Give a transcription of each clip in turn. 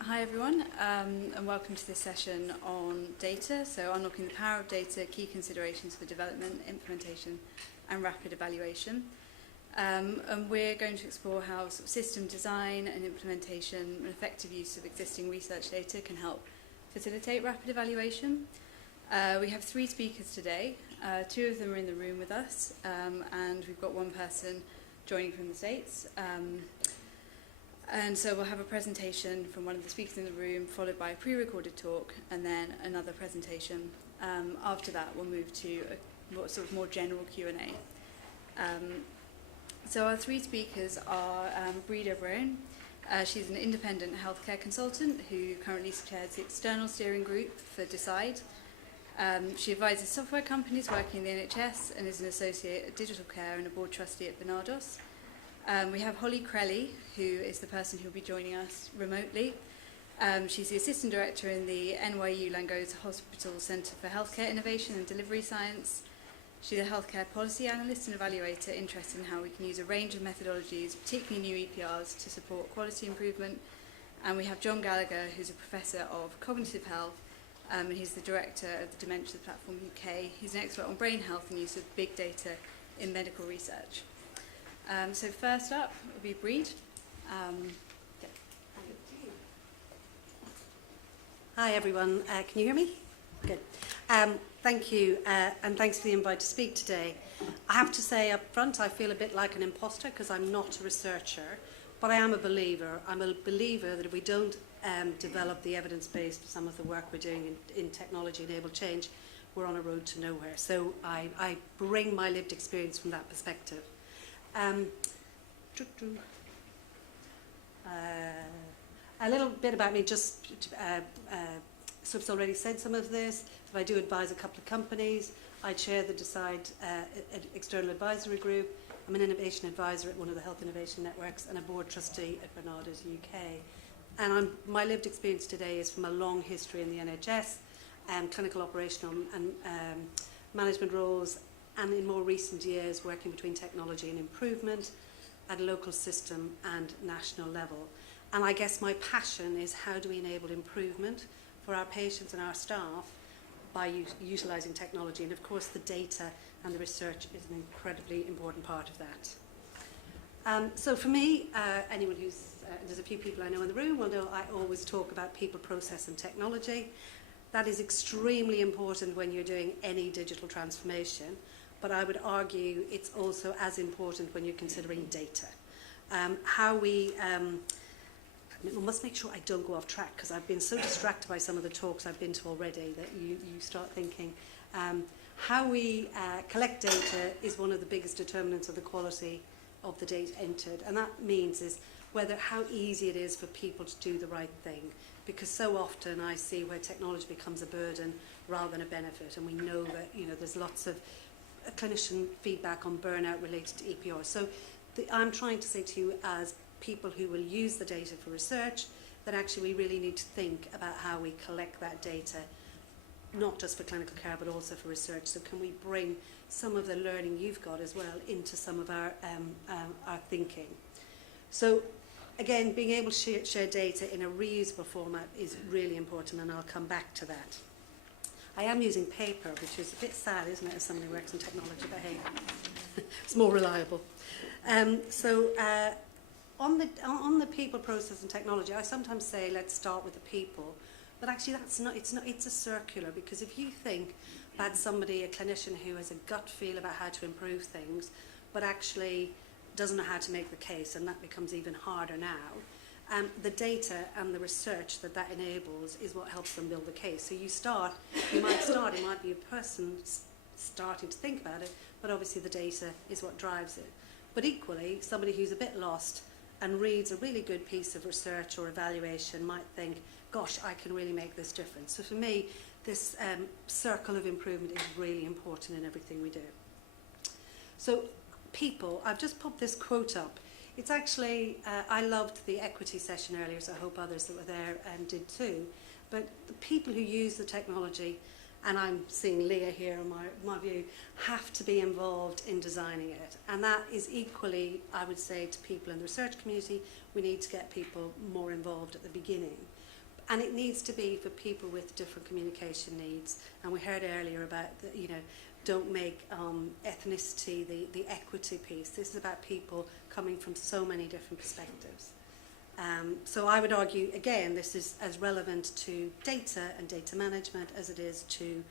Hi everyone, and welcome to this session on data. So unlocking the power of data, key considerations for development, implementation and rapid evaluation. And we're going to explore how sort of system design and implementation and effective use of existing research data can help facilitate rapid evaluation. We have 3 speakers today. 2 of them are in the room with us, and we've got 1 person joining from the States. And so we'll have a presentation from one of the speakers in the room, followed by a pre-recorded talk, and then another presentation. After that, we'll move to a sort of more general Q&A. So our 3 speakers are Breid. She's an independent healthcare consultant who currently chairs the external steering group for Decide. She advises software companies working in the NHS and is an associate at Digital Care and a board trustee at Barnardos. We have Krelle, who is the person who will be joining us remotely. She's the Assistant Director in the NYU Langone Hospital Centre for Healthcare Innovation and Delivery Science. She's a healthcare policy analyst and evaluator interested in how we can use a range of methodologies, particularly new EPRs, to support quality improvement. And we have Gallacher, who's a Professor of Cognitive Health, and he's the Director of the Dementia Platform UK. He's an expert on brain health and use of big data in medical research. So first up will be Breid. Hi everyone, can you hear me? Good. Thank you, and thanks for the invite to speak today. I have to say up front I feel a bit like an imposter because I'm not a researcher, but I am a believer. I'm a believer that if we don't develop the evidence base for some of the work we're doing in technology-enabled change, we're on a road to nowhere. So I bring my lived experience from that perspective. A little bit about me, Sub's already said some of this. So I do advise a couple of companies. I chair the Decide External Advisory Group. I'm an innovation advisor at one of the health innovation networks and a board trustee at Barnardos UK. And my lived experience today is from a long history in the NHS, clinical operational and management roles, and in more recent years working between technology and improvement at a local system and national level. And I guess my passion is how do we enable improvement for our patients and our staff by utilising technology. And of course the data and the research is an incredibly important part of that. So for me, anyone there's a few people I know in the room will know I always talk about people, process and technology. That is extremely important when you're doing any digital transformation. But I would argue it's also as important when you're considering data. We must make sure I don't go off track because I've been so distracted by some of the talks I've been to already that you start thinking. How we collect data is one of the biggest determinants of the quality of the data entered. And that means is how easy it is for people to do the right thing. Because so often I see where technology becomes a burden rather than a benefit. And we know that there's lots of clinician feedback on burnout related to EPR. So I'm trying to say to you as people who will use the data for research that actually we really need to think about how we collect that data, not just for clinical care but also for research. So can we bring some of the learning you've got as well into some of our thinking. So again, being able to share data in a reusable format is really important, and I'll come back to that. I am using paper, which is a bit sad, isn't it, as somebody who works in technology, but hey, it's more reliable. On the people, process and technology, I sometimes say let's start with the people, but actually it's a circular, because if you think about somebody, a clinician who has a gut feel about how to improve things, but actually doesn't know how to make the case, and that becomes even harder now, the data and the research that enables is what helps them build the case. So it might be a person starting to think about it, but obviously the data is what drives it. But equally, somebody who's a bit lost and reads a really good piece of research or evaluation might think, gosh, I can really make this difference. So for me, this circle of improvement is really important in everything we do. So people, I've just popped this quote up. It's actually, I loved the equity session earlier, so I hope others that were there did too. But the people who use the technology and I'm seeing Leah here in my view, have to be involved in designing it. And that is equally, I would say, to people in the research community, we need to get people more involved at the beginning. And it needs to be for people with different communication needs. And we heard earlier about, don't make ethnicity the equity piece. This is about people coming from so many different perspectives. So I would argue, again, this is as relevant to data and data management as it is to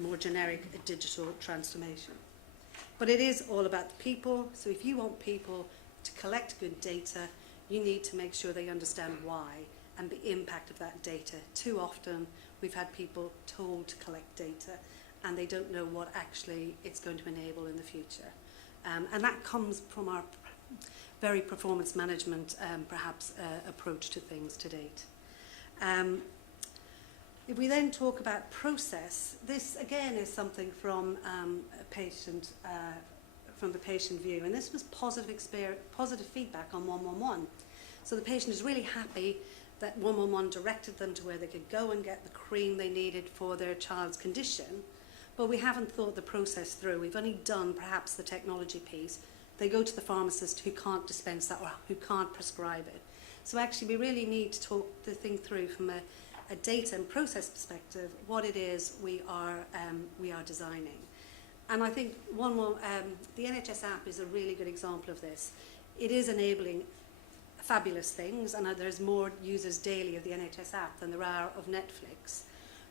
more generic digital transformation. But it is all about the people. So if you want people to collect good data, you need to make sure they understand why and the impact of that data. Too often, we've had people told to collect data, and they don't know what actually it's going to enable in the future. And that comes from our very performance management, approach to things to date. If we then talk about process, this again is something from a patient, from the patient view, and this was positive feedback on 111. So the patient is really happy that 111 directed them to where they could go and get the cream they needed for their child's condition, but we haven't thought the process through. We've only done perhaps the technology piece. They go to the pharmacist who can't dispense that or who can't prescribe it. So actually we really need to think through from a data and process perspective what it is we are designing. And I think the NHS app is a really good example of this. It is enabling fabulous things, and there's more users daily of the NHS app than there are of Netflix.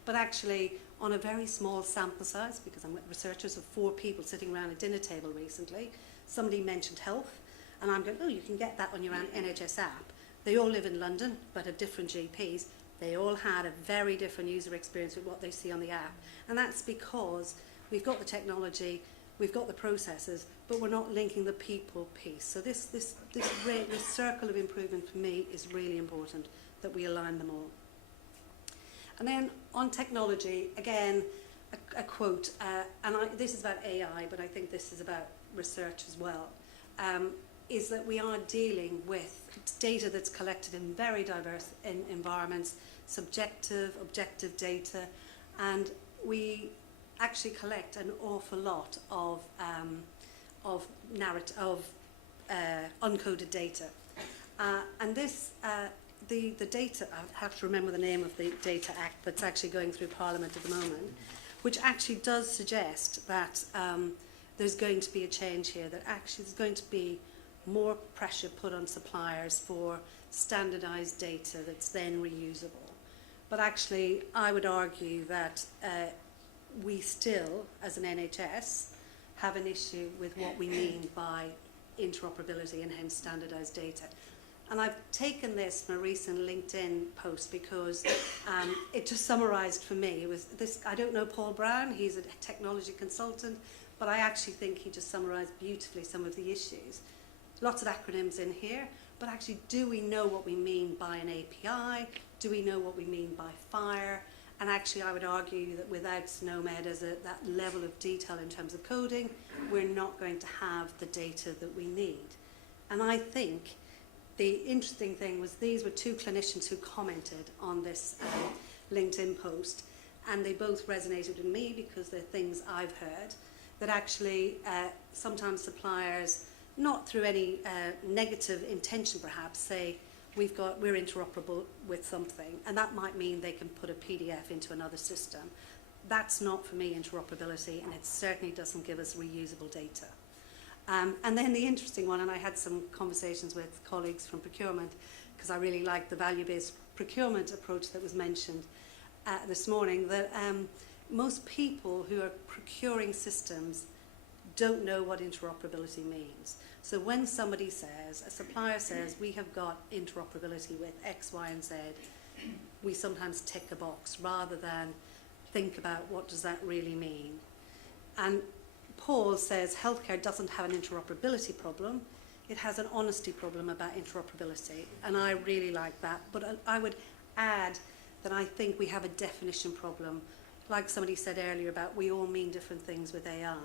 But actually, on a very small sample size, because I'm with researchers of 4 people sitting around a dinner table recently, somebody mentioned health, and I'm going, oh, you can get that on your NHS app. They all live in London, but have different GPs. They all had a very different user experience with what they see on the app. And that's because we've got the technology, we've got the processes, but we're not linking the people piece. So this circle of improvement for me is really important, that we align them all. And then on technology, again, a quote, this is about AI, but I think this is about research as well, is that we are dealing with data that's collected in very diverse environments, subjective, objective data, and we actually collect an awful lot of uncoded data. And this, the data, I have to remember the name of the Data Act that's actually going through Parliament at the moment, which actually does suggest that there's going to be a change here, that actually there's going to be more pressure put on suppliers for standardized data that's then reusable. But actually, I would argue that we still, as an NHS, have an issue with what we mean by interoperability and hence standardized data. And I've taken this from a recent LinkedIn post because it just summarized for me. It was this, I don't know Paul Brown, he's a technology consultant, but I actually think he just summarized beautifully some of the issues. Lots of acronyms in here, but actually do we know what we mean by an API? Do we know what we mean by FHIR? And actually I would argue that without SNOMED as that level of detail in terms of coding, we're not going to have the data that we need. And I think the interesting thing was these were 2 clinicians who commented on this LinkedIn post, and they both resonated with me because they're things I've heard, that actually sometimes suppliers, not through any negative intention perhaps, say we're interoperable with something, and that might mean they can put a PDF into another system. That's not for me interoperability, and it certainly doesn't give us reusable data. And then the interesting one, and I had some conversations with colleagues from procurement because I really liked the value-based procurement approach that was mentioned this morning, that most people who are procuring systems don't know what interoperability means. So when somebody says, a supplier says, we have got interoperability with X, Y, and Z, we sometimes tick a box rather than think about what does that really mean. And Paul says healthcare doesn't have an interoperability problem, it has an honesty problem about interoperability, and I really like that. But I would add that I think we have a definition problem. Like somebody said earlier about we all mean different things with AI,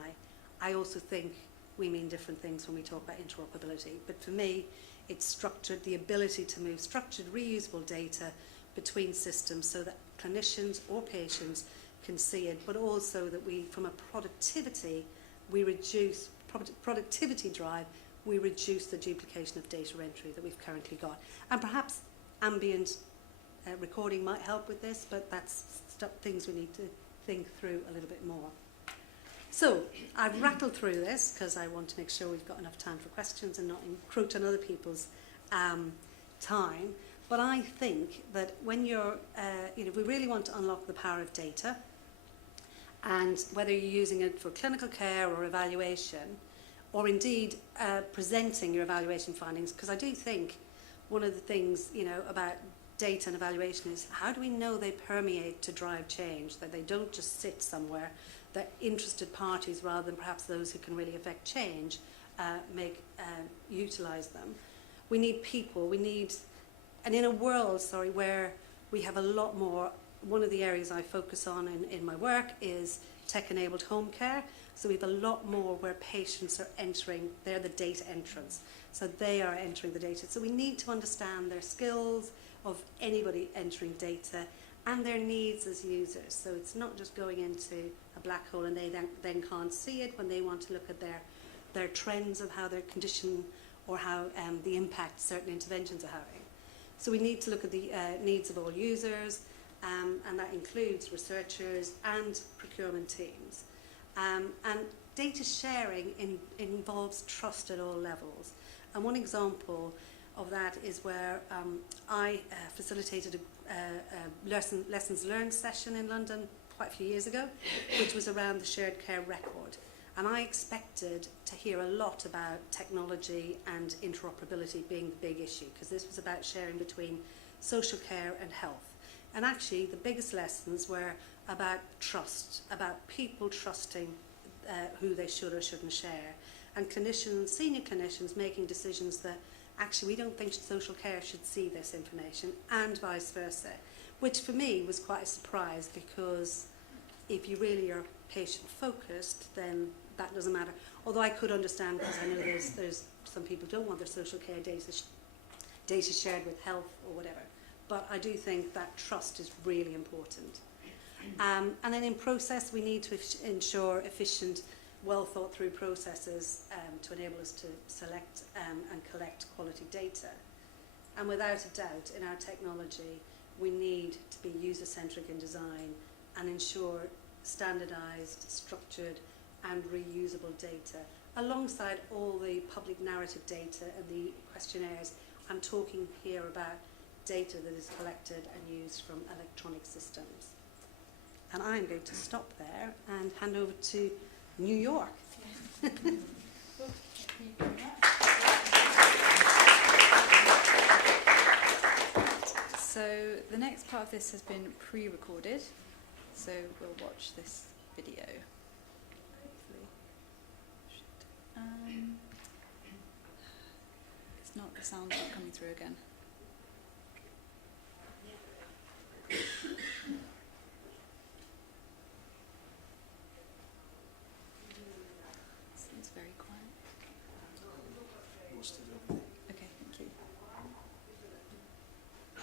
I also think we mean different things when we talk about interoperability. But for me, it's structured, the ability to move structured, reusable data between systems so that clinicians or patients can see it, but also that we, from a productivity, we reduce, productivity drive, we reduce the duplication of data entry that we've currently got. And perhaps ambient recording might help with this, but that's things we need to think through a little bit more. So I've rattled through this because I want to make sure we've got enough time for questions and not encroach on other people's time. But I think that when you're, if we really want to unlock the power of data, and whether you're using it for clinical care or evaluation, or indeed presenting your evaluation findings, because I do think one of the things, about data and evaluation is how do we know they permeate to drive change, that they don't just sit somewhere, that interested parties, rather than perhaps those who can really affect change, utilize them. We need people, and in a world, where we have a lot more, one of the areas I focus on in my work is tech-enabled home care. So we have a lot more where patients are entering, they're the data entrants. So they are entering the data. So we need to understand their skills of anybody entering data and their needs as users. So it's not just going into a black hole and they then can't see it when they want to look at their trends of how their condition or how the impact certain interventions are having. So we need to look at the needs of all users, and that includes researchers and procurement teams. And data sharing involves trust at all levels. And one example of that is where I facilitated a lessons learned session in London quite a few years ago, which was around the shared care record. And I expected to hear a lot about technology and interoperability being the big issue, because this was about sharing between social care and health. And actually, the biggest lessons were about trust, about people trusting who they should or shouldn't share, and clinicians, senior clinicians, making decisions that actually we don't think social care should see this information, and vice versa, which for me was quite a surprise, because if you really are patient-focused, then that doesn't matter. Although I could understand, because I know there's some people don't want their social care data shared with health or whatever. But I do think that trust is really important. And then in process, we need to ensure efficient, well-thought-through processes to enable us to select and collect quality data. And without a doubt, in our technology, we need to be user-centric in design and ensure standardized, structured, and reusable data. Alongside all the public narrative data and the questionnaires, I'm talking here about data that is collected and used from electronic systems. And I'm going to stop there and hand over to New York. So the next part of this has been pre-recorded, so we'll watch this video. It's not, the sound's not coming through again. It's very quiet. Okay, thank you. I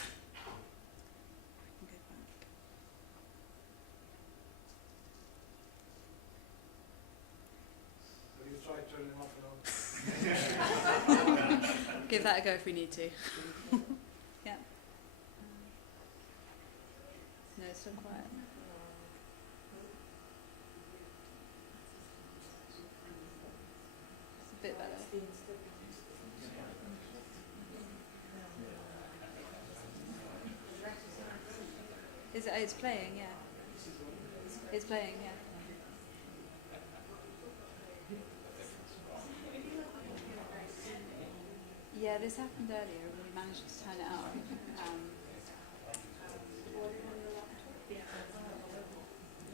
can go back. Have you tried turning them off and on? Give that a go if we need to. Yeah. No, it's still quiet. It's a bit better. Is it? Oh, it's playing, yeah. It's playing, yeah. Yeah, this happened earlier and we managed to turn it up.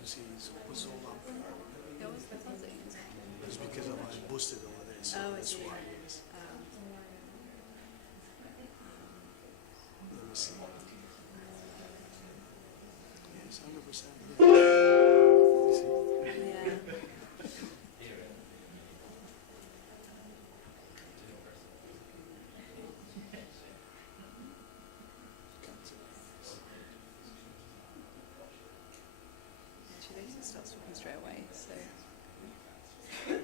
You see, it's all up. It was the buzzing. It's because I boosted over there, so Oh, I that's see. why it is. Let me see. Yes, 100%. You see? Yeah. it starts talking straight away. So. Yeah,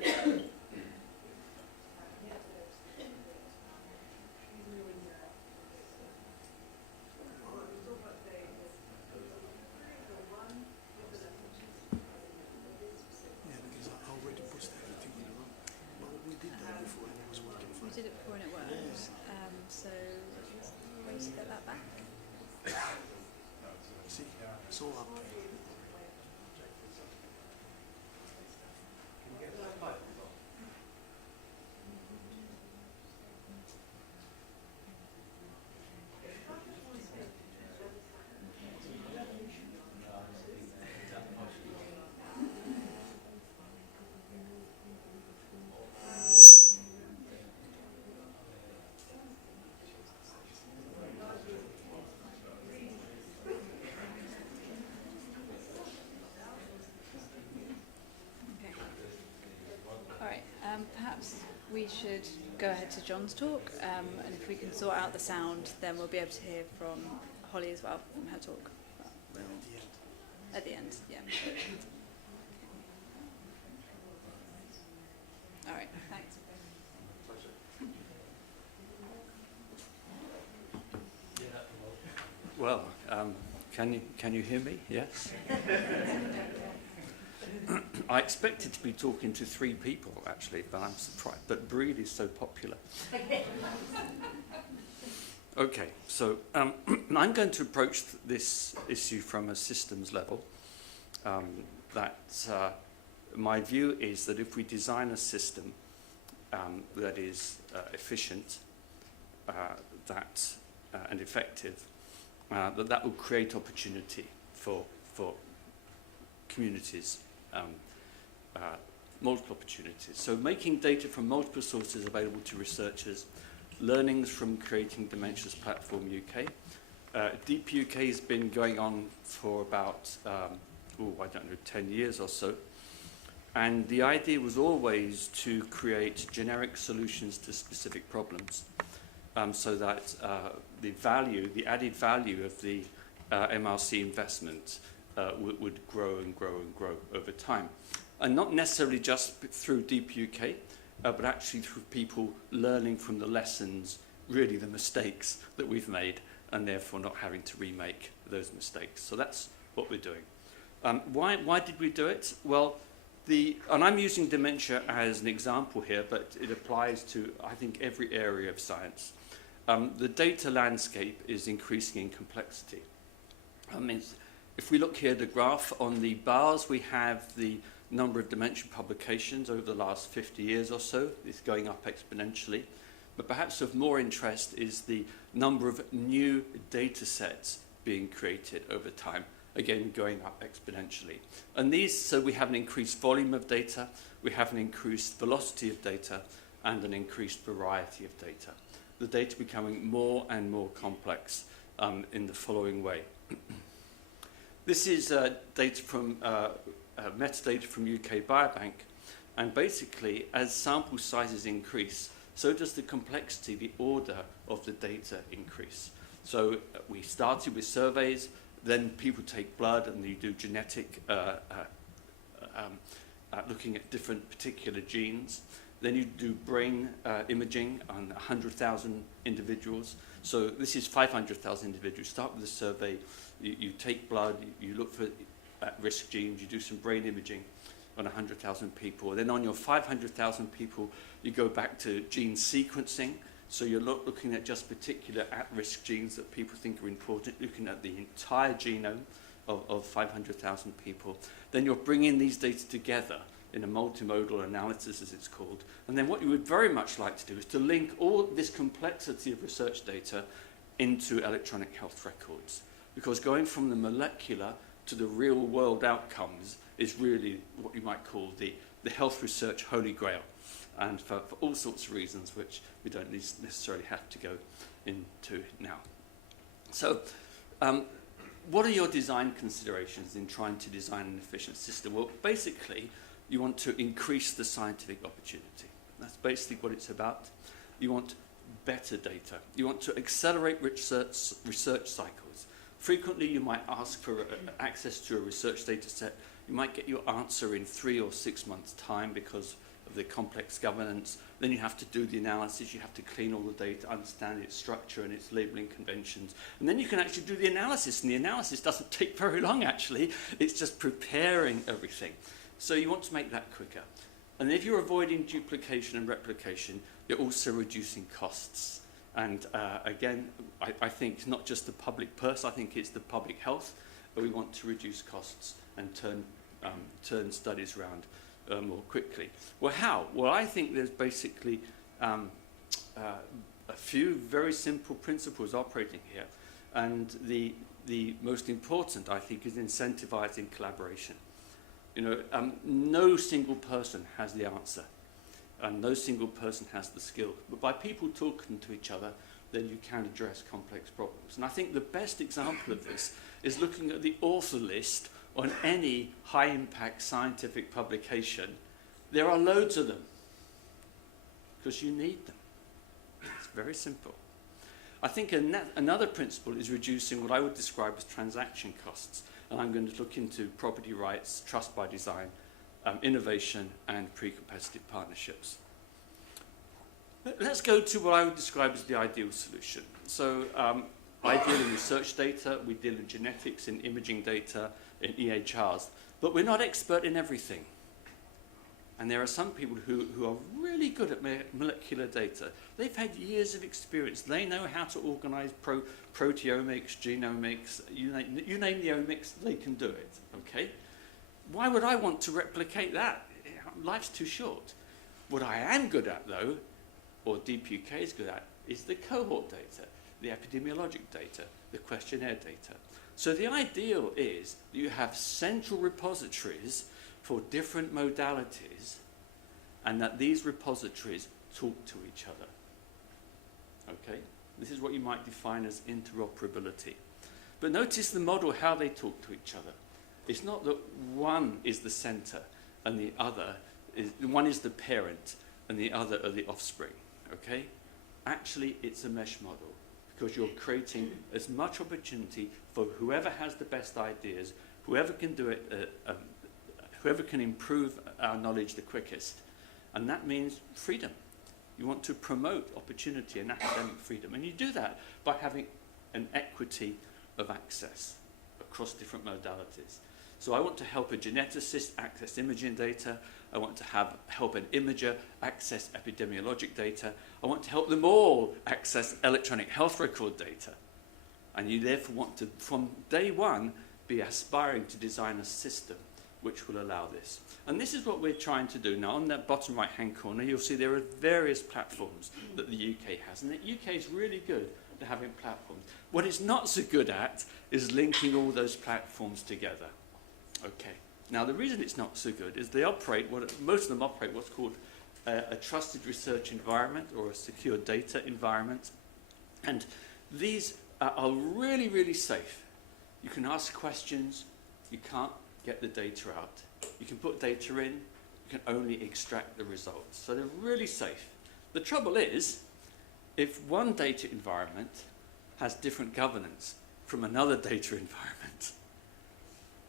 because I already pushed everything in the room. But we did that before and it was working We fine. did it before and it worked. So ways to get that back. See, it's all up. Okay. All right. Perhaps we should go ahead to John's talk, and if we can sort out the sound, then we'll be able to hear from Holly as well from her talk. At the end. At the end, yeah. All right. Thanks. Well, can you hear me? Yes. I expected to be talking to 3 people actually, but I'm surprised. But Breid is so popular. Okay, so I'm going to approach this issue from a systems level. My view is that if we design a system that is efficient, and effective, that will create opportunity for communities, multiple opportunities. So making data from multiple sources available to researchers, learnings from creating Dementia's Platform UK. Deep UK has been going on for about, 10 years or so. And the idea was always to create generic solutions to specific problems, so that the added value of the MRC investment would grow and grow and grow over time. And not necessarily just through Deep UK, but actually through people learning from the lessons, really the mistakes that we've made, and therefore not having to remake those mistakes. So that's what we're doing. Why did we do it? Well, and I'm using dementia as an example here, but it applies to, I think, every area of science. The data landscape is increasing in complexity. If we look here at the graph, on the bars we have the number of dementia publications over the last 50 years or so. It's going up exponentially. But perhaps of more interest is the number of new data sets being created over time, again going up exponentially. And so we have an increased volume of data, we have an increased velocity of data, and an increased variety of data. The data becoming more and more complex in the following way. This is data from metadata from UK Biobank, and basically as sample sizes increase, so does the complexity, the order of the data increase. So we started with surveys, then people take blood and you do genetic, looking at different particular genes. Then you do brain imaging on 100,000 individuals. So this is 500,000 individuals. Start with a survey, you take blood, you look for at-risk genes, you do some brain imaging on 100,000 people. Then on your 500,000 people, you go back to gene sequencing. So you're not looking at just particular at-risk genes that people think are important, looking at the entire genome of 500,000 people. Then you're bringing these data together in a multimodal analysis, as it's called. And then what you would very much like to do is to link all this complexity of research data into electronic health records. Because going from the molecular to the real-world outcomes is really what you might call the health research holy grail. And for all sorts of reasons which we don't necessarily have to go into now. So what are your design considerations in trying to design an efficient system? Well, basically, you want to increase the scientific opportunity. That's basically what it's about. You want better data. You want to accelerate research cycles. Frequently, you might ask for access to a research data set. You might get your answer in 3 or 6 months' time because of the complex governance. Then you have to do the analysis. You have to clean all the data, understand its structure and its labeling conventions. And then you can actually do the analysis. And the analysis doesn't take very long, actually. It's just preparing everything. So you want to make that quicker. And if you're avoiding duplication and replication, you're also reducing costs. And again, I think it's not just the public purse, I think it's the public health, but we want to reduce costs and turn studies around more quickly. Well, how? Well, I think there's basically a few very simple principles operating here. And the most important, I think, is incentivizing collaboration. You know, no single person has the answer. And no single person has the skill. But by people talking to each other, then you can address complex problems. And I think the best example of this is looking at the author list on any high-impact scientific publication. There are loads of them, because you need them. It's very simple. I think another principle is reducing what I would describe as transaction costs. And I'm going to look into property rights, trust by design, innovation and pre-competitive partnerships. Let's go to what I would describe as the ideal solution. So I deal in research data, we deal in genetics, in imaging data, in EHRs, but we're not expert in everything. And there are some people who are really good at molecular data. They've had years of experience. They know how to organize proteomics, genomics, you name the omics, they can do it, okay? Why would I want to replicate that? Life's too short. What I am good at, though, or Deep UK is good at, is the cohort data, the epidemiologic data, the questionnaire data. So the ideal is that you have central repositories for different modalities, and that these repositories talk to each other. Okay? This is what you might define as interoperability. But notice the model, how they talk to each other. It's not that one is the center and the other is, one is the parent and the other are the offspring, okay? Actually, it's a mesh model because you're creating as much opportunity for whoever has the best ideas, whoever can do it, whoever can improve our knowledge the quickest. And that means freedom. You want to promote opportunity and academic freedom. And you do that by having an equity of access across different modalities. So I want to help a geneticist access imaging data. I want to help an imager access epidemiologic data. I want to help them all access electronic health record data. And you therefore want to, from day one, be aspiring to design a system which will allow this. And this is what we're trying to do. Now, on that bottom right-hand corner, you'll see there are various platforms that the UK has. And the UK is really good at having platforms. What it's not so good at is linking all those platforms together. Okay. Now, the reason it's not so good is they operate, most of them operate what's called a trusted research environment or a secure data environment. And these are really, really safe. You can ask questions. You can't get the data out. You can put data in. You can only extract the results. So they're really safe. The trouble is, if one data environment has different governance from another data environment,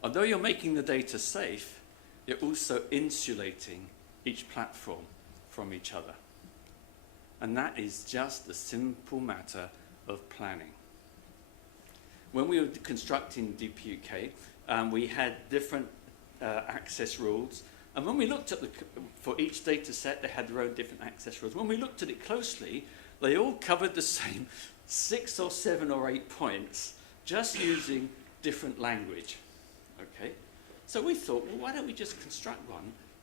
although you're making the data safe, you're also insulating each platform from each other. And that is just a simple matter of planning. When we were constructing Deep UK, we had different access rules. And when we looked at for each data set, they had their own different access rules. When we looked at it closely, they all covered the same 6 or 7 or 8 points, just using different language. Okay? So we thought, well, why don't we just construct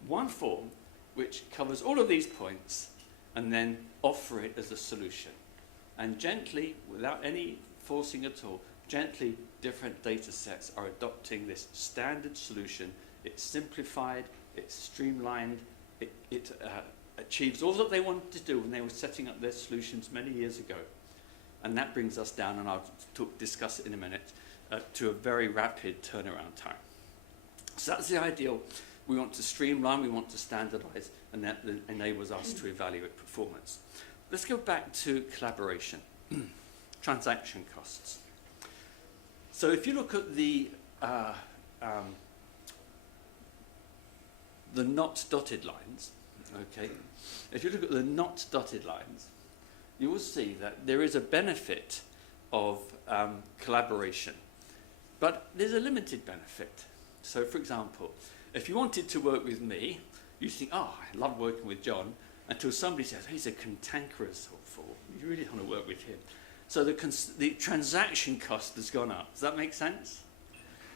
one form which covers all of these points and then offer it as a solution. And gently, without any forcing at all, gently different data sets are adopting this standard solution. It's simplified, it's streamlined, it achieves all that they wanted to do when they were setting up their solutions many years ago. And that brings us down, and I'll discuss it in a minute, to a very rapid turnaround time. So that's the ideal. We want to streamline, we want to standardize, and that enables us to evaluate performance. Let's go back to collaboration. Transaction costs. So if you look at the not dotted lines, okay, if you look at the not dotted lines, you will see that there is a benefit of collaboration, but there's a limited benefit. So for example, if you wanted to work with me, you think, oh, I love working with John, until somebody says, he's a cantankerous fool. You really want to work with him. So the transaction cost has gone up. Does that make sense?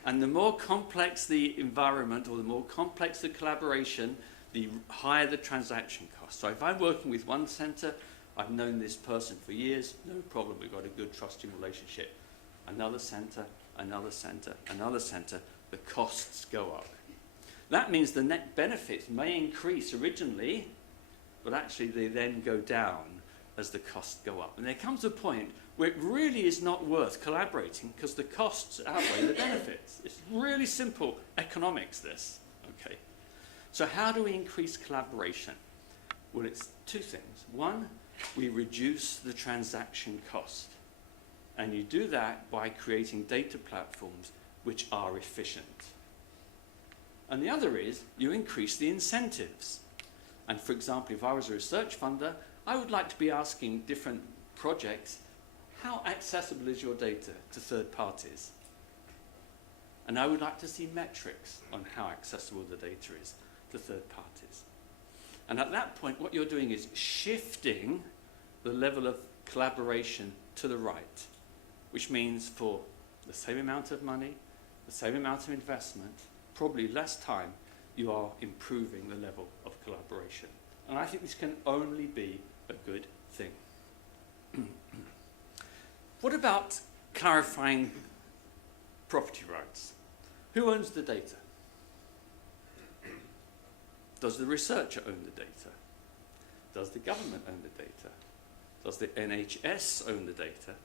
And the more complex the environment, or the more complex the collaboration, the higher the transaction cost. So if I'm working with one centre, I've known this person for years, no problem, we've got a good trusting relationship. Another centre, another centre, another centre, the costs go up. That means the net benefits may increase originally, but actually they then go down as the costs go up. And there comes a point where it really is not worth collaborating because the costs outweigh the benefits. It's really simple economics, this. Okay. So how do we increase collaboration? Well, it's two things. One, we reduce the transaction cost. And you do that by creating data platforms which are efficient. And the other is you increase the incentives. And for example, if I was a research funder, I would like to be asking different projects, how accessible is your data to third parties? And I would like to see metrics on how accessible the data is to third parties. And at that point, what you're doing is shifting the level of collaboration to the right, which means for the same amount of money, the same amount of investment, probably less time, you are improving the level of collaboration. And I think this can only be a good thing. What about clarifying property rights? Who owns the data? Does the researcher own the data? Does the government own the data? Does the NHS own the data?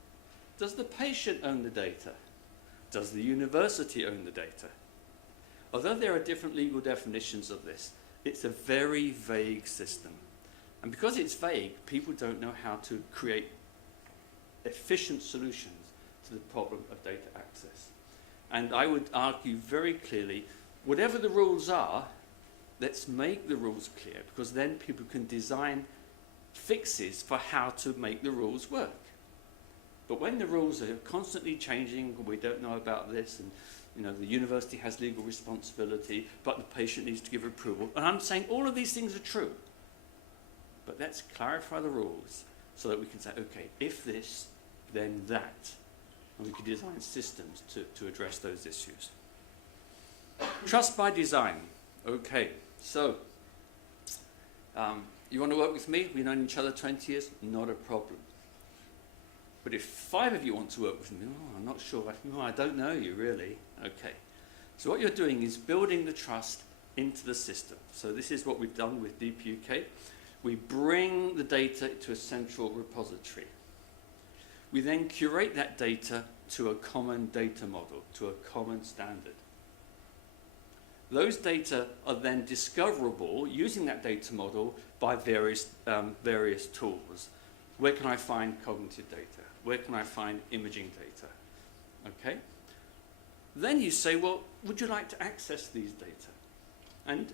Does the patient own the data? Does the university own the data? Although there are different legal definitions of this, it's a very vague system. And because it's vague, people don't know how to create efficient solutions to the problem of data access. And I would argue very clearly, whatever the rules are, let's make the rules clear, because then people can design fixes for how to make the rules work. But when the rules are constantly changing, we don't know about this, and the university has legal responsibility, but the patient needs to give approval. And I'm saying all of these things are true. But let's clarify the rules so that we can say, okay, if this, then that. And we can design systems to address those issues. Trust by design. Okay, so you want to work with me? We've known each other 20 years? Not a problem. But if 5 of you want to work with me, I'm not sure. I don't know you really. Okay. So what you're doing is building the trust into the system. So this is what we've done with Deep UK. We bring the data to a central repository. We then curate that data to a common data model, to a common standard. Those data are then discoverable using that data model by various tools. Where can I find cognitive data? Where can I find imaging data? Okay? Then you say, well, would you like to access these data? And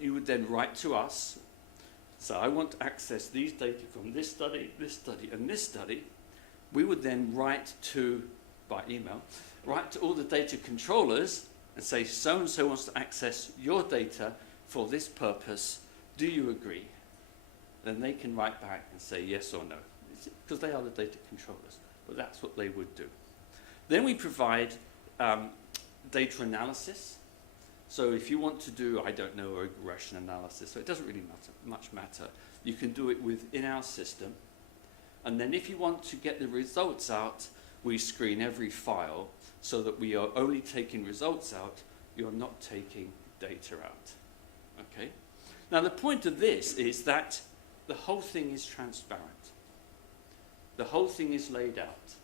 you would then write to us. So I want to access these data from this study, and this study. We would then write to, by email, write to all the data controllers and say, so-and-so wants to access your data for this purpose. Do you agree? Then they can write back and say yes or no, because they are the data controllers. But that's what they would do. Then we provide data analysis. So if you want to do, I don't know, a regression analysis, so it doesn't really much matter. You can do it within our system. And then if you want to get the results out, we screen every file so that we are only taking results out, you're not taking data out. Okay? Now the point of this is that the whole thing is transparent. The whole thing is laid out.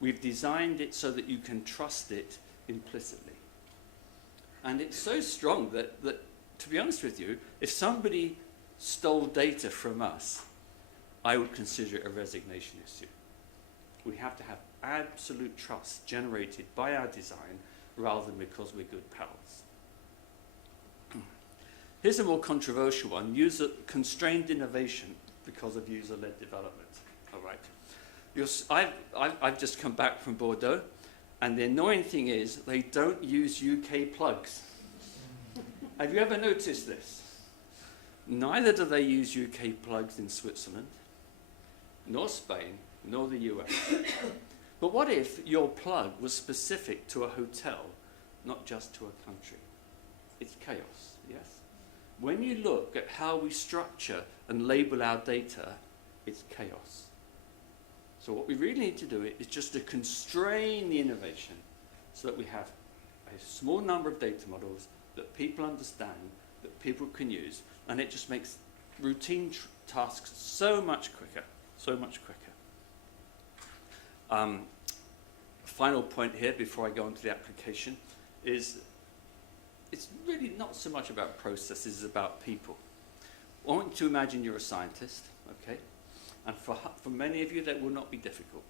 We've designed it so that you can trust it implicitly. And it's so strong that, to be honest with you, if somebody stole data from us, I would consider it a resignation issue. We have to have absolute trust generated by our design rather than because we're good pals. Here's a more controversial one, constrained innovation because of user-led development. All right. I've just come back from Bordeaux, and the annoying thing is they don't use UK plugs. Have you ever noticed this? Neither do they use UK plugs in Switzerland, nor Spain, nor the US. But what if your plug was specific to a hotel, not just to a country? It's chaos, yes? When you look at how we structure and label our data, it's chaos. So what we really need to do is just to constrain the innovation so that we have a small number of data models that people understand, that people can use, and it just makes routine tasks so much quicker, so much quicker. Final point here before I go on to the application is it's really not so much about processes, it's about people. I want you to imagine you're a scientist, okay? And for many of you, that will not be difficult.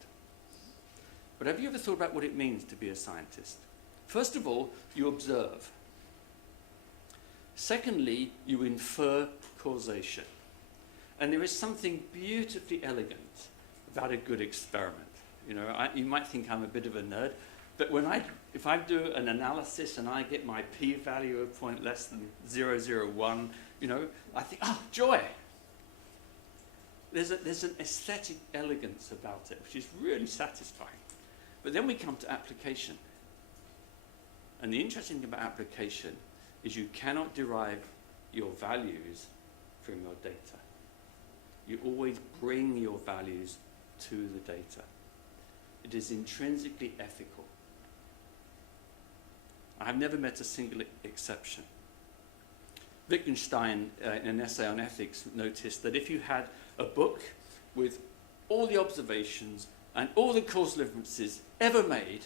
But have you ever thought about what it means to be a scientist? First of all, you observe. Secondly, you infer causation. And there is something beautifully elegant about a good experiment. You know, you might think I'm a bit of a nerd, but if I do an analysis and I get my p-value of point less than 0.001, you know, I think, oh, joy. There's an aesthetic elegance about it, which is really satisfying. But then we come to application. And the interesting thing about application is you cannot derive your values from your data. You always bring your values to the data. It is intrinsically ethical. I have never met a single exception. Wittgenstein, in an essay on ethics, noticed that if you had a book with all the observations and all the causal inferences ever made,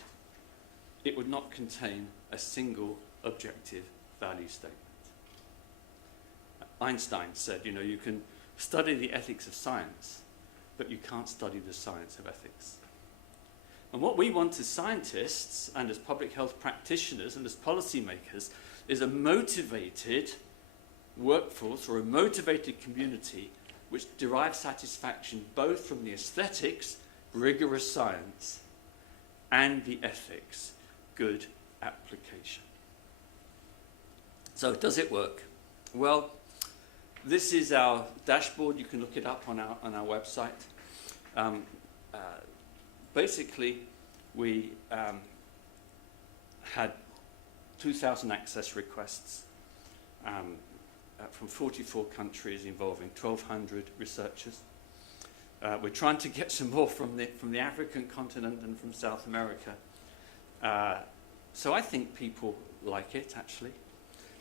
it would not contain a single objective value statement. Einstein said, you know, you can study the ethics of science, but you can't study the science of ethics. And what we want as scientists and as public health practitioners and as policymakers is a motivated workforce or a motivated community which derives satisfaction both from the aesthetics, rigorous science, and the ethics, good application. So does it work? Well, this is our dashboard. You can look it up on our website. Basically, we had 2,000 access requests from 44 countries involving 1,200 researchers. We're trying to get some more from the African continent and from South America. So I think people like it, actually.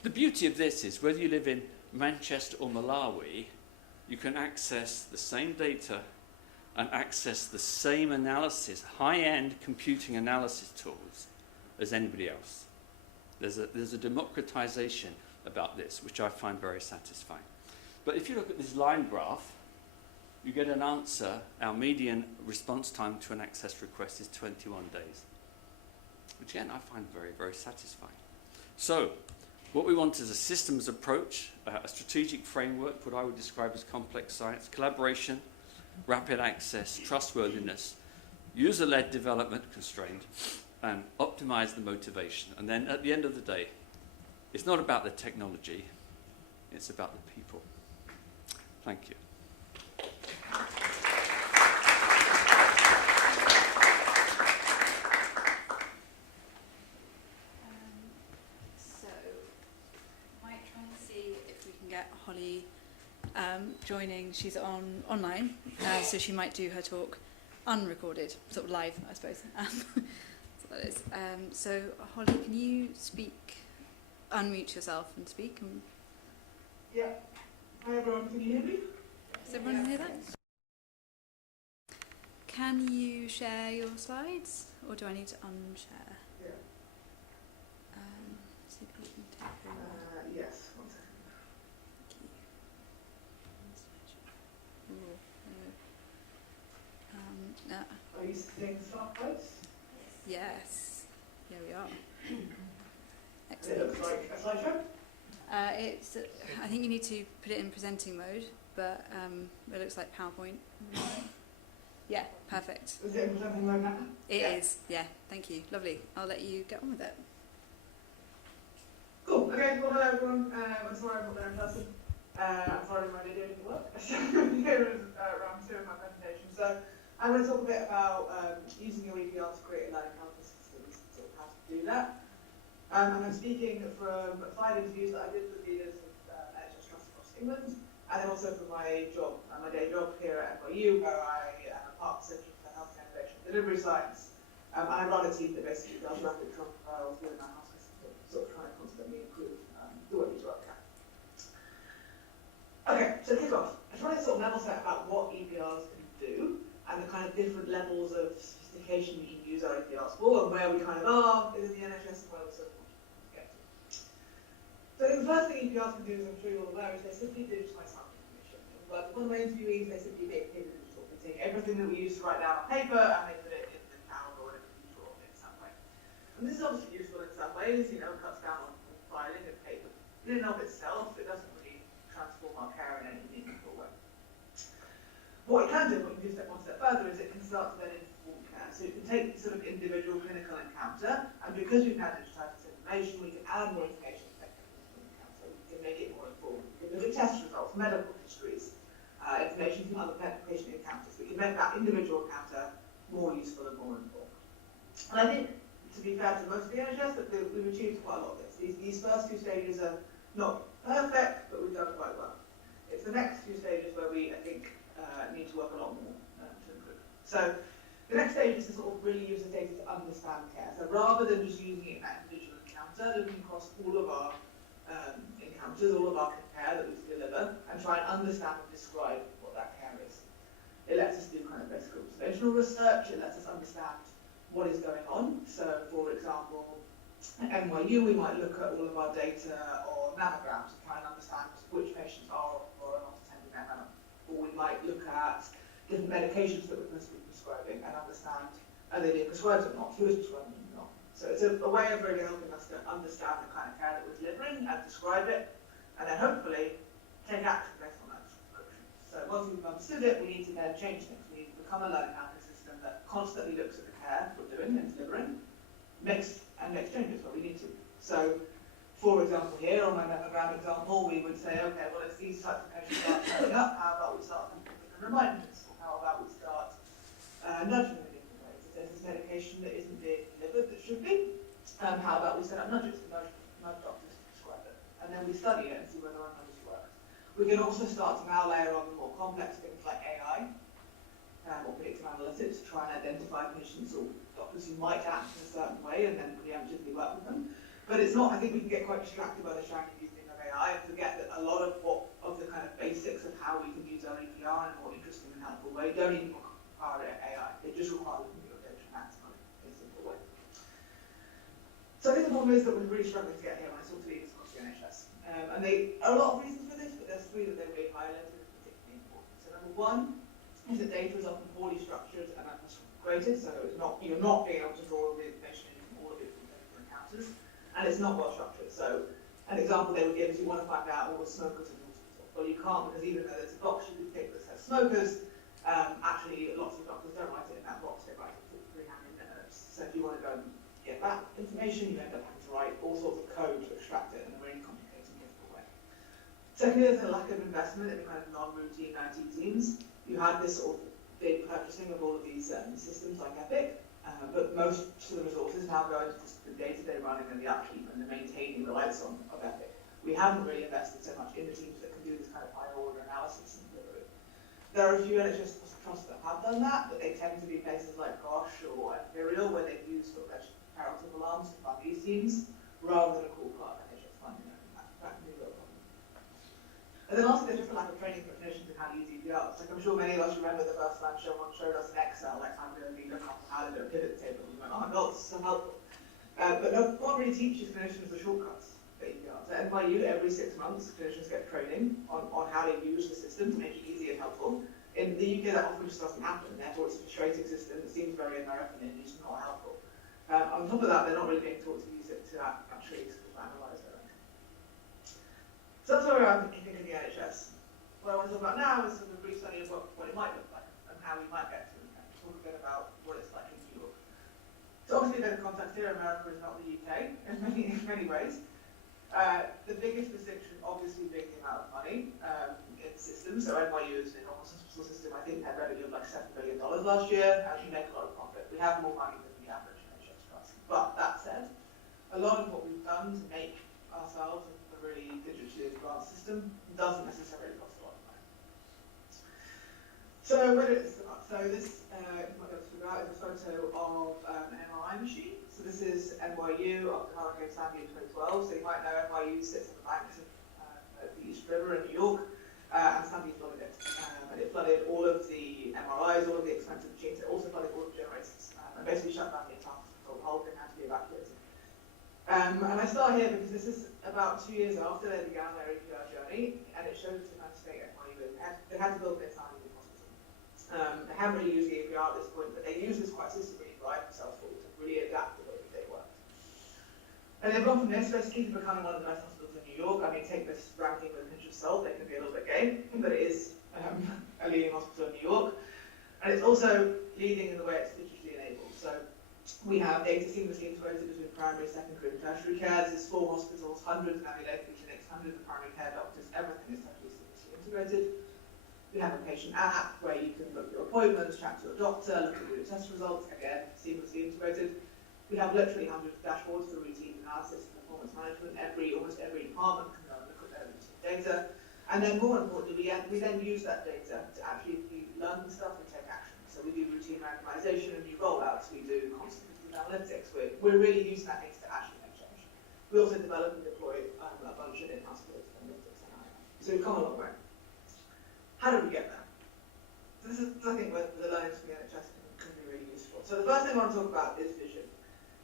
The beauty of this is whether you live in Manchester or Malawi, you can access the same data and access the same analysis, high-end computing analysis tools as anybody else. There's a democratization about this, which I find very satisfying. But if you look at this line graph, you get an answer. Our median response time to an access request is 21 days, which again I find very, very satisfying. So what we want is a systems approach, a strategic framework, what I would describe as complex science, collaboration, rapid access, trustworthiness, user-led development constrained, and optimize the motivation. And then at the end of the day, it's not about the technology, it's about the people. Thank you. So, might try and see if we can get Holly joining. She's online, so she might do her talk unrecorded, sort of live, I suppose. So that is. So, Holly, can you speak? Unmute yourself and speak. Yeah. Hi everyone, can you hear me? Does everyone hear that? Can you share your slides, or do I need to unshare? Yeah. See if we can take over. Yes, 1 second. No. Are you seeing slides? Yes. Here we are. It Excellent. looks like a slideshow. It's. I think you need to put it in presenting mode, but it looks like PowerPoint. Yeah, perfect. Is it presenting mode now? It Yeah. is. Yeah, thank you. Lovely. I'll let you get on with it. Cool. Okay, well, hello everyone. I'm sorry I'm not there in person. I'm sorry my video didn't work. So here is round 2 of my presentation. So I'm going to talk a bit about using your EPR to create a learning calendar system, sort of how to do that. And I'm speaking from 5 interviews that I did with leaders of NHS trusts across England, and then also from my job, my day job here at FYU, where I am a part of the Centre for Healthcare Innovation and Delivery Science. And I run a team that basically does rapid trials within our healthcare system, sort of trying to constantly improve the way we do our care. Okay, so to kick off, I just want to sort of level set about what EPRs can do and the kind of different levels of sophistication we can use our EPRs for and where we kind of are within the NHS and where we sort of want to get to. So I think the first thing EPRs can do, as I'm sure you're all aware, is they simply digitise health information. But one of my interviewees, they simply make it digital. They take everything that we used to write down on paper and they put it in the cloud or in a computer or in some way. And this is obviously useful in some ways, you know, it cuts down on filing and paper. In and of itself, it doesn't really transform our care in any meaningful way. What it can do, what you can do one step further, is it can start to then inform care. So you can take the sort of individual clinical encounter, and because we've now digitised this information, we can add more information to that clinical encounter. We can make it more informed. We can look at test results, medical histories, information from other patient encounters. We can make that individual encounter more useful and more informed. And I think, to be fair to most of the NHS, that we've achieved quite a lot of this. These first 2 stages are not perfect, but we've done quite well. It's the next 2 stages where we, I think, need to work a lot more to improve. So the next stage is to sort of really use the data to understand care. So rather than just using it in that individual encounter, looking across all of our encounters, all of our care that we deliver, and try and understand and describe what that care is. It lets us do kind of basic observational research. It lets us understand what is going on. So, for example, at NYU, we might look at all of our data or mammograms to try and understand which patients are or are not attending their mammogram. Or we might look at different medications that we're supposed to be prescribing and understand are they being prescribed or not, who is prescribing them or not. So it's a way of really helping us to understand the kind of care that we're delivering and describe it, and then hopefully take action based on that description. So once we've understood it, we need to then change things. We need to become a learning management system that constantly looks at the care we're doing and delivering, makes changes where we need to. So, for example, here on my mammogram example, we would say, okay, well, if these types of patients are turning up, how about we start thinking of reminders? Or how about we start nudging them in different ways? If there's this medication that isn't being delivered that should be, how about we set up nudges to nudge doctors to prescribe it? And then we study it and see whether our nudges work. We can also start to now layer on the more complex things like AI, or predictive analytics to try and identify patients or doctors who might act in a certain way and then preemptively work with them. But it's not, I think we can get quite distracted by the shiny new thing of AI and forget that a lot of the kind of basics of how we can use our EPR in a more interesting and helpful way don't even require AI. They just require looking at your data and acting on it in a simple way. So I think the problem is that we're really struggling to get here when I talk to leaders across the NHS. And there are a lot of reasons for this, but there's 3 that they really highlighted as particularly important. So number 1, is that data is often poorly structured and graded, so it's not, you're not being able to draw all the information in from all of the different encounters, and it's not well structured. So an example they would give is you want to find out all the smokers in the hospital. Well, you can't, because even though there's a box you could tick that says smokers, actually lots of doctors don't write it in that box, they write it freehand in their notes. So if you want to go and get that information, you end up having to write all sorts of code to extract it in a really complicated and difficult way. Secondly, there's a lack of investment in the kind of non-routine IT teams. You had this sort of big purchasing of all of these systems like Epic, but most of the resources now go into the day-to-day running and the upkeep and the maintaining the lights on of Epic. We haven't really invested so much in the teams that can do this kind of high-order analysis and delivery. There are a few NHS trusts that have done that, but they tend to be places like Gosh or Imperial, where they've used sort of comparative alarms to fund these teams, rather than a cool part of NHS funding. That can be a real problem. And then also there's just a lack of training for clinicians in how to use EPRs. Like I'm sure many of us remember the first time someone showed us an Excel, like I'm going to be looking up how to do a pivot table. We went, oh my god, this is so helpful. But no one really teaches clinicians the shortcuts for EPRs. At NYU, every 6 months, clinicians get training on how to use the system to make it easy and helpful. In the UK, that often just doesn't happen, and therefore it's a frustrating system that seems very American and it's not helpful. On top of that, they're not really being taught to use it to actually sort of analyse their own. So that's where I'm thinking of the NHS. What I want to talk about now is sort of a brief study of what it might look like and how we might get to it, and talk a bit about what it's like in New York. So obviously there's context here, America is not the UK in many ways. The biggest distinction obviously being the amount of money in the system. So NYU is an enormous hospital system. I think had revenue of like $7 billion last year, and we make a lot of profit. We have more money than the average NHS trust. But that said, a lot of what we've done to make ourselves a really digitally advanced system doesn't necessarily cost a lot of money. So where did it start? So this, you might be able to figure out, is a photo of an MRI machine. So this is NYU after Hurricane Sandy in 2012. So you might know NYU sits on the banks of the East River in New York, and Sandy flooded it. And it flooded all of the MRIs, all of the expensive machines. It also flooded all of the generators, and basically shut down the entire hospital. The whole thing had to be evacuated. And I start here because this is about 2 years after they began their EPR journey, and it shows the kind of state NYU in. They had to build their tiny new hospital. They haven't really used the EPR at this point, but they use this quite systematically to drive themselves forward and really adapt the way that they work. And they've gone from this basically to becoming one of the best hospitals in New York. I mean, take this ranking with a pinch of salt, they can be a little bit gay, but it is a leading hospital in New York. And it's also leading in the way it's digitally enabled. So we have data seamlessly integrated between primary, secondary, and tertiary care. This is 4 hospitals, hundreds of ambulatory clinics, hundreds of primary care doctors. Everything is totally seamlessly integrated. We have a patient app where you can book your appointments, chat to your doctor, look at your test results. Again, seamlessly integrated. We have literally hundreds of dashboards for routine analysis and performance management. Almost every department can go and look at their routine data. And then more importantly, we then use that data to actually learn stuff and take action. So we do routine randomization and new rollouts. We do constant analytics. We're really using that data to actually make change. We also develop and deploy a bunch of in-house analytics and AI. So we've come a long way. How did we get there? So this is, I think, where the learnings from the NHS can be really useful. So the first thing I want to talk about is vision.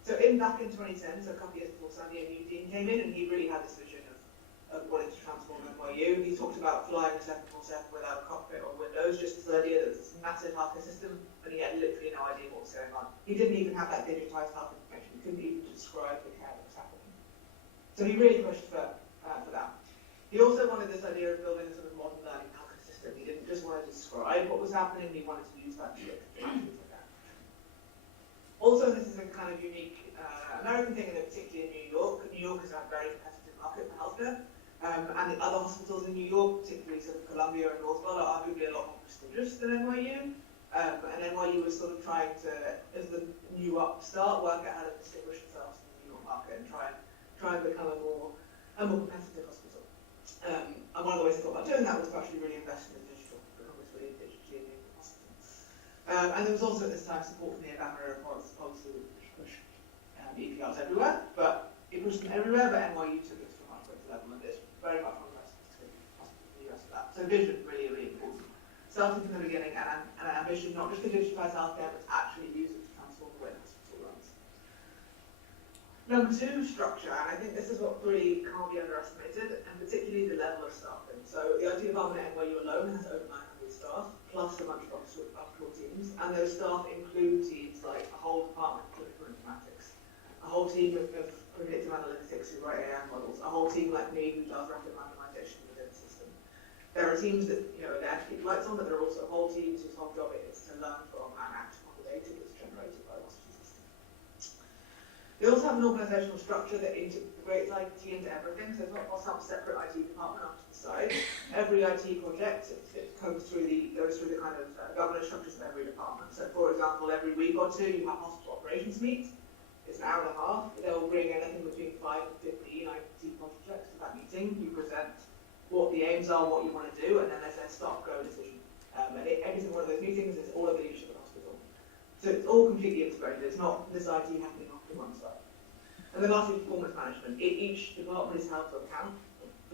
So back in 2010, so a couple of years before Sandy, a new dean came in, and he really had this vision of wanting to transform NYU. He talked about flying a 747 without a cockpit or windows, just this idea that this massive healthcare system, and he had literally no idea what was going on. He didn't even have that digitized health information. He couldn't even describe the care that was happening. So he really pushed for that. He also wanted this idea of building a sort of modern learning healthcare system. He didn't just want to describe what was happening, he wanted to use that to actually take action. Also, this is a kind of unique American thing, and particularly in New York. New York is a very competitive market for healthcare, and the other hospitals in New York, particularly sort of Columbia and Northwell, are arguably a lot more prestigious than NYU. And NYU was sort of trying to, as the new upstart, work out how to distinguish themselves from the New York market and try and become a more competitive hospital. And one of the ways I thought about doing that was to actually really invest in the digital, become this really digitally enabled hospital. And there was also at this time support from the Obama policy which pushed EPRs everywhere, but it pushed them everywhere, but NYU took it to a much greater level, and it's very much one of the best hospitals in the US for that. So vision, really, really important. Starting from the beginning, and an ambition not just to digitise healthcare, but to actually use it to transform the way the hospital runs. Number 2, structure, and I think this is what really can't be underestimated, and particularly the level of staffing. So the IT department at NYU alone has over 900 staff, plus a bunch of offshore teams, and those staff include teams like a whole department of clinical informatics, a whole team of predictive analytics who write AI models, a whole team like me who does rapid randomization within the system. There are teams that, they have to keep lights on, but there are also whole teams whose whole job it is to learn from and act on the data that's generated by the hospital system. They also have an organizational structure that integrates IT into everything, so it's not some separate IT department off to the side. Every IT project, it goes through the kind of governance structures of every department. So for example, every week or two you have hospital operations meet. It's an hour and a half. They'll bring anything between 5 and 15 IT projects to that meeting. You present what the aims are, what you want to do, and then there's a start-go decision. And every single one of those meetings is all of the leadership of the hospital. So it's all completely integrated. It's not this IT happening off to one side. And then lastly, performance management. Each department is held to account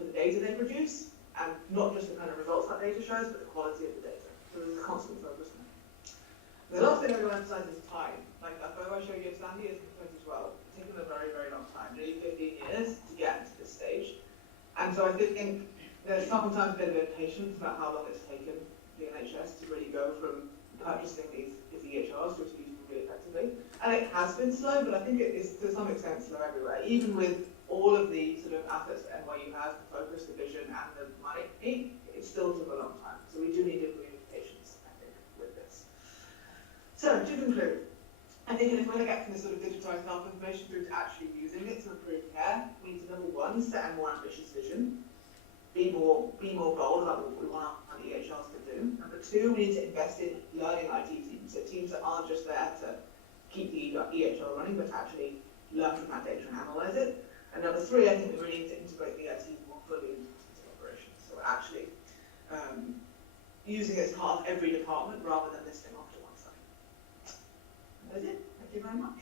for the data they produce, and not just the kind of results that data shows, but the quality of the data. So there's a constant focus on it. The last thing I want to emphasize is time. Like the photo I showed you of Sandy is as well. It's taken a very, very long time, nearly 15 years to get to this stage. And so I think there's sometimes a bit of impatience about how long it's taken the NHS to really go from purchasing these EHRs to using them really effectively. And it has been slow, but I think it is to some extent slow everywhere. Even with all of the sort of assets that NYU has, the focus, the vision, and the money, it still took a long time. So we do need to move patience, I think, with this. So to conclude, I think if we're going to get from this sort of digitised health information through to actually using it to improve care, we need to, number one, set a more ambitious vision, be more bold about what we want our EHRs to do. Number two, we need to invest in learning IT teams, so teams that aren't just there to keep the EHR running, but actually learn from that data and analyse it. And number three, I think we really need to integrate the IT more fully into operations. So we're actually using it as part of every department rather than listing off to one side. And that's it. Thank you very much.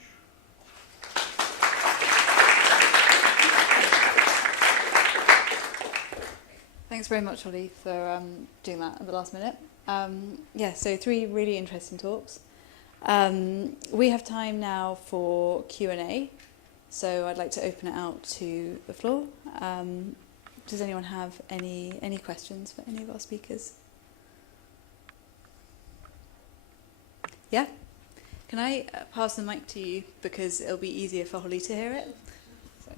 Thanks very much, Holly, for doing that at the last minute. Yeah, so 3 really interesting talks. We have time now for Q&A, so I'd like to open it out to the floor. Does anyone have any questions for any of our speakers? Yeah? Can I pass the mic to you, because it'll be easier for Holly to hear it? So.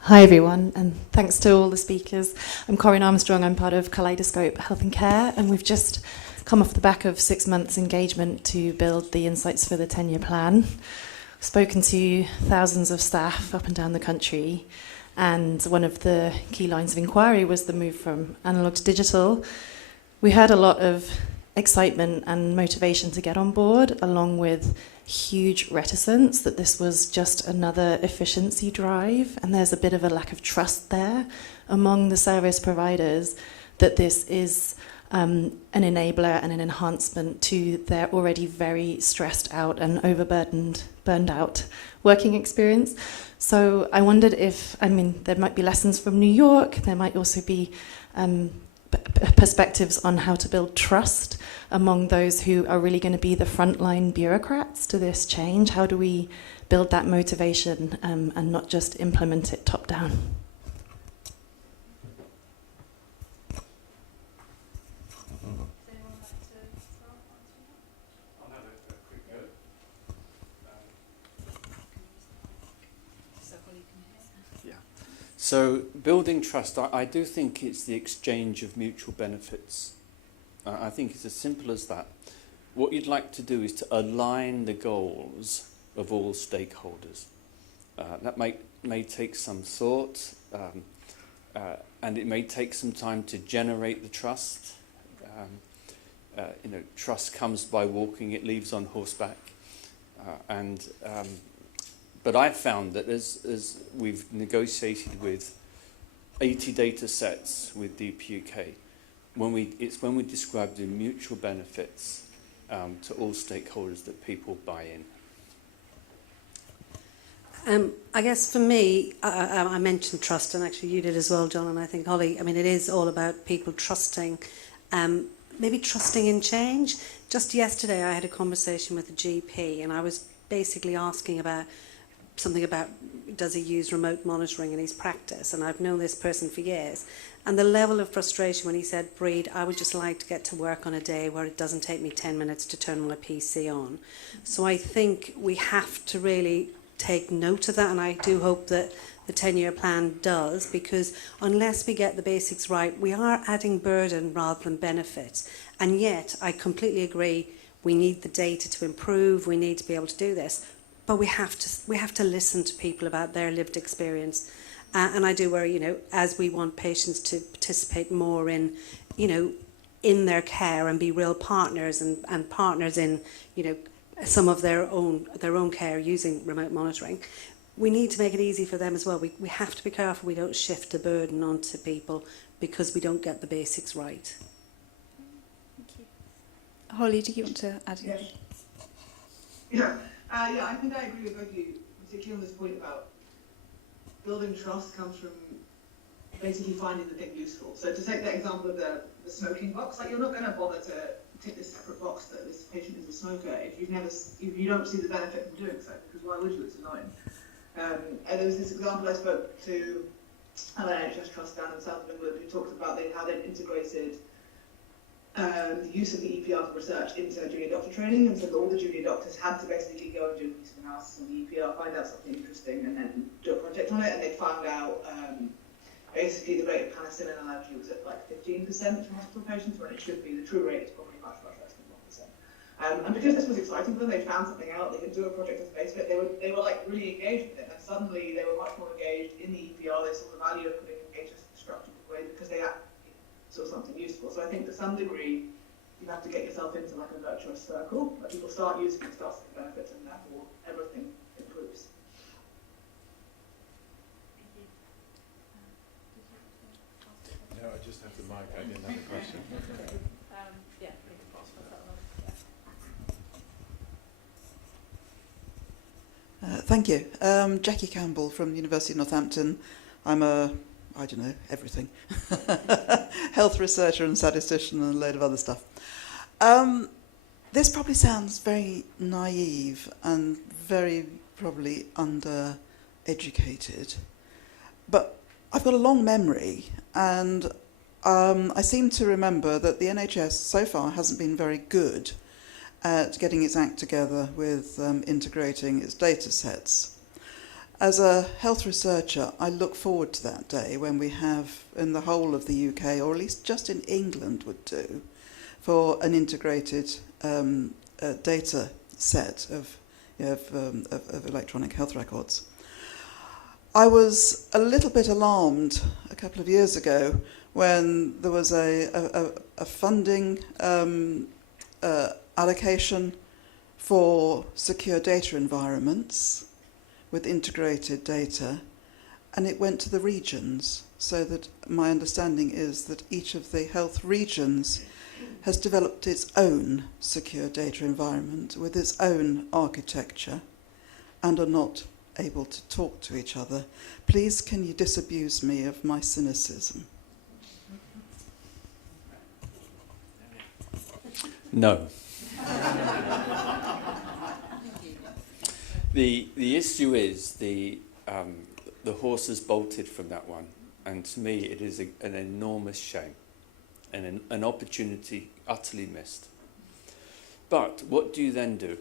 Hi everyone, and thanks to all the speakers. I'm Corinne Armstrong, I'm part of Kaleidoscope Health and Care, and we've just come off the back of 6 months engagement to build the insights for the 10-year plan. Spoken to thousands of staff up and down the country, and one of the key lines of inquiry was the move from analog to digital. We had a lot of excitement and motivation to get on board, along with huge reticence that this was just another efficiency drive, and there's a bit of a lack of trust there among the service providers that this is an enabler and an enhancement to their already very stressed out and burned out working experience. So I wondered if, there might be lessons from New York, there might also be perspectives on how to build trust among those who are really going to be the frontline bureaucrats to this change. How do we build that motivation and not just implement it top down? I'll have a quick go. Yeah. So building trust, I do think it's the exchange of mutual benefits. I think it's as simple as that. What you'd like to do is to align the goals of all stakeholders. That may take some thought, and it may take some time to generate the trust. Trust comes by walking, it leaves on horseback. But I've found that as we've negotiated with 80 data sets with Deep UK, when we describe the mutual benefits to all stakeholders that people buy in. I guess for me, I mentioned trust, and actually you did as well, John, and I think Holly, it is all about people trusting, maybe trusting in change. Just yesterday I had a conversation with a GP, and I was basically asking about something about, does he use remote monitoring in his practice? And I've known this person for years. And the level of frustration when he said, Breid, I would just like to get to work on a day where it doesn't take me 10 minutes to turn my PC on. So I think we have to really take note of that, and I do hope that the 10-year plan does, because unless we get the basics right, we are adding burden rather than benefit. And yet, I completely agree, we need the data to improve, we need to be able to do this. But we have to listen to people about their lived experience, and I do worry, as we want patients to participate more in, in their care and be real partners and partners in, some of their own care using remote monitoring. We need to make it easy for them as well. We have to be careful we don't shift the burden onto people because we don't get the basics right. Thank you. Holly, do you want to add anything? Yes. I think I agree with both of you, particularly on this point about building trust comes from basically finding the thing useful. So to take that example of the smoking box, you're not going to bother to tick this separate box that this patient is a smoker if you don't see the benefit from doing so, because why would you? It's annoying. And there was this example I spoke to an NHS trust down in south of England who talked about how they'd integrated the use of the EPR for research into junior doctor training, and so that all the junior doctors had to basically go and do some analysis on the EPR, find out something interesting, and then do a project on it. And they found out basically the rate of penicillin allergy was at like 15% for hospital patients, when it should be. The true rate is probably much, much less than 1%. And because this was exciting for them, they found something out. They could do a project as base of it. They were like really engaged with it, and suddenly they were much more engaged in the EPR. They saw the value of putting engagement in a structured way because they saw something useful. So I think to some degree, you have to get yourself into like a virtuous circle. Like people start using it, start seeing benefits, and therefore everything improves. No, I just have the mic. I didn't have a question. Yeah, we can pass that one. Thank you. Jackie Campbell from the University of Northampton. I'm I don't know, everything. Health researcher and statistician and a load of other stuff. This probably sounds very naive and very probably undereducated. But I've got a long memory, and I seem to remember that the NHS so far hasn't been very good at getting its act together with integrating its data sets. As a health researcher, I look forward to that day when we have, in the whole of the UK, or at least just in England would do, for an integrated data set of electronic health records. I was a little bit alarmed a couple of years ago when there was a funding allocation for secure data environments with integrated data, and it went to the regions, so that my understanding is that each of the health regions has developed its own secure data environment with its own architecture and are not able to talk to each other. Please, can you disabuse me of my cynicism? No. The issue is the horse has bolted from that one, and to me it is an enormous shame and an opportunity utterly missed. But what do you then do?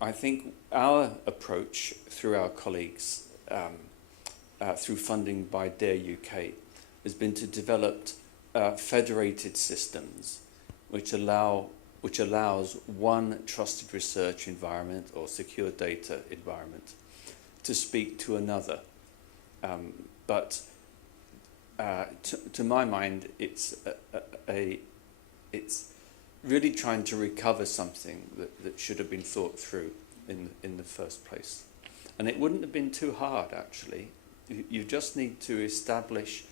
I think our approach through our colleagues, through funding by DARE UK, has been to develop federated systems which allows one trusted research environment or secure data environment to speak to another. But to my mind, it's really trying to recover something that should have been thought through in the first place. And it wouldn't have been too hard, actually. You just need to establish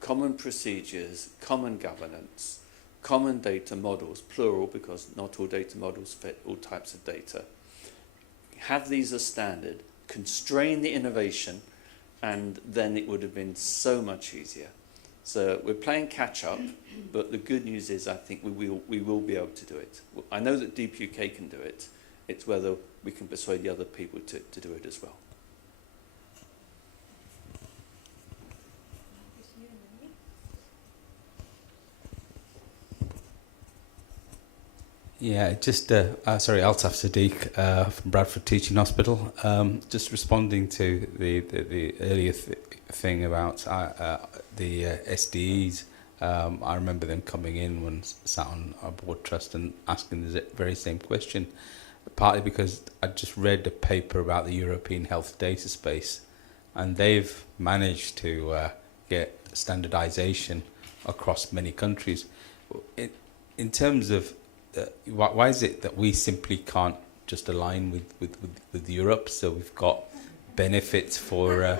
common procedures, common governance, common data models, plural, because not all data models fit all types of data. Have these as standard, constrain the innovation, and then it would have been so much easier. So we're playing catch up, but the good news is I think we will be able to do it. I know that Deep UK can do it. It's whether we can persuade the other people to do it as well. Yeah, just sorry, Altaf Sadiq from Bradford Teaching Hospital. Just responding to the earlier thing about the SDEs. I remember them coming in when sat on our board trust and asking the very same question. Partly because I just read a paper about the European health data space, and they've managed to get standardization across many countries. In terms of why is it that we simply can't just align with Europe, so we've got benefits for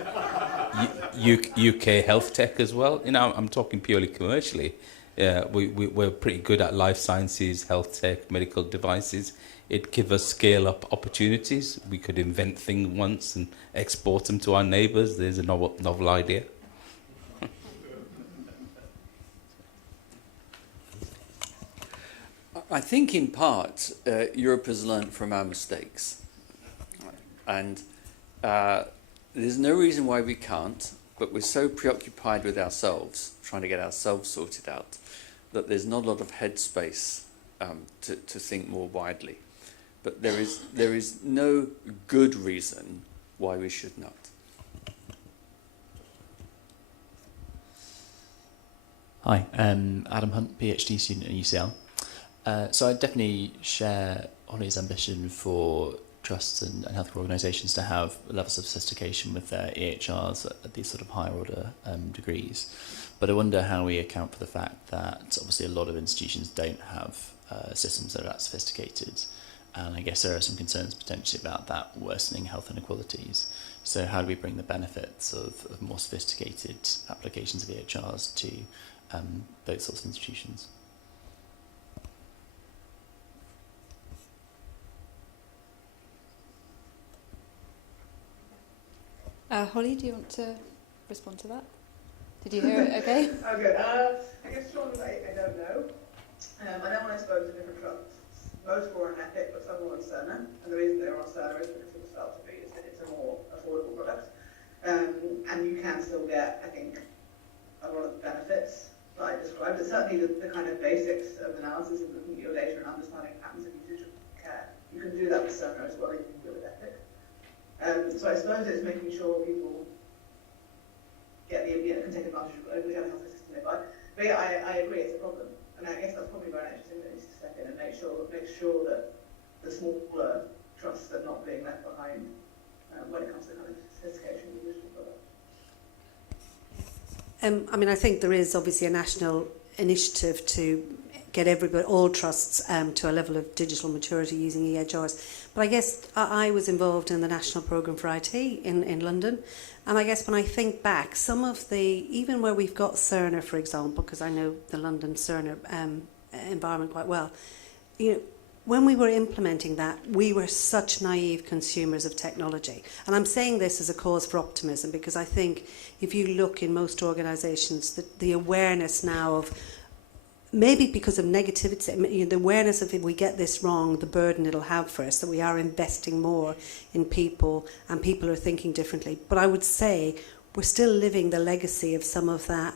UK health tech as well? You know, I'm talking purely commercially. We're pretty good at life sciences, health tech, medical devices. It gives us scale-up opportunities. We could invent things once and export them to our neighbours. There's a novel idea. I think in part Europe has learnt from our mistakes, and there's no reason why we can't, but we're so preoccupied with ourselves, trying to get ourselves sorted out, that there's not a lot of headspace to think more widely. But there is no good reason why we should not. Hi, Adam Hunt, PhD student at UCL. So I definitely share Holly's ambition for trusts and healthcare organisations to have levels of sophistication with their EHRs at these sort of higher order degrees. But I wonder how we account for the fact that obviously a lot of institutions don't have systems that are that sophisticated. And I guess there are some concerns potentially about that worsening health inequalities. So how do we bring the benefits of more sophisticated applications of EHRs to those sorts of institutions? Holly, do you want to respond to that? Did you hear it okay? Okay, I guess Sean, I don't know. I don't want to expose the different trusts. Most were on Epic, but some were on Cerner. And the reason they're on Cerner is because it was felt to be is that it's a more affordable product. And you can still get, I think, a lot of the benefits that I described. But certainly the kind of basics of analysis and looking at your data and understanding patterns of usage of care. You can do that with Cerner as well as you can do it with Epic. So I suppose it's making sure people get the, can take advantage of whichever healthcare system they buy. But yeah, I agree, it's a problem. And I guess that's probably where NHS needs to step in and make sure that the smaller trusts are not being left behind when it comes to kind of sophistication of the digital product. I mean, I think there is obviously a national initiative to get all trusts to a level of digital maturity using EHRs. But I guess I was involved in the National Programme for IT in London. And I guess when I think back, some of even where we've got Cerner, for example, because I know the London Cerner environment quite well, when we were implementing that, we were such naive consumers of technology. And I'm saying this as a cause for optimism, because I think if you look in most organisations, the awareness now of, maybe because of negativity, the awareness of if we get this wrong, the burden it'll have for us, that we are investing more in people and people are thinking differently. But I would say we're still living the legacy of some of that,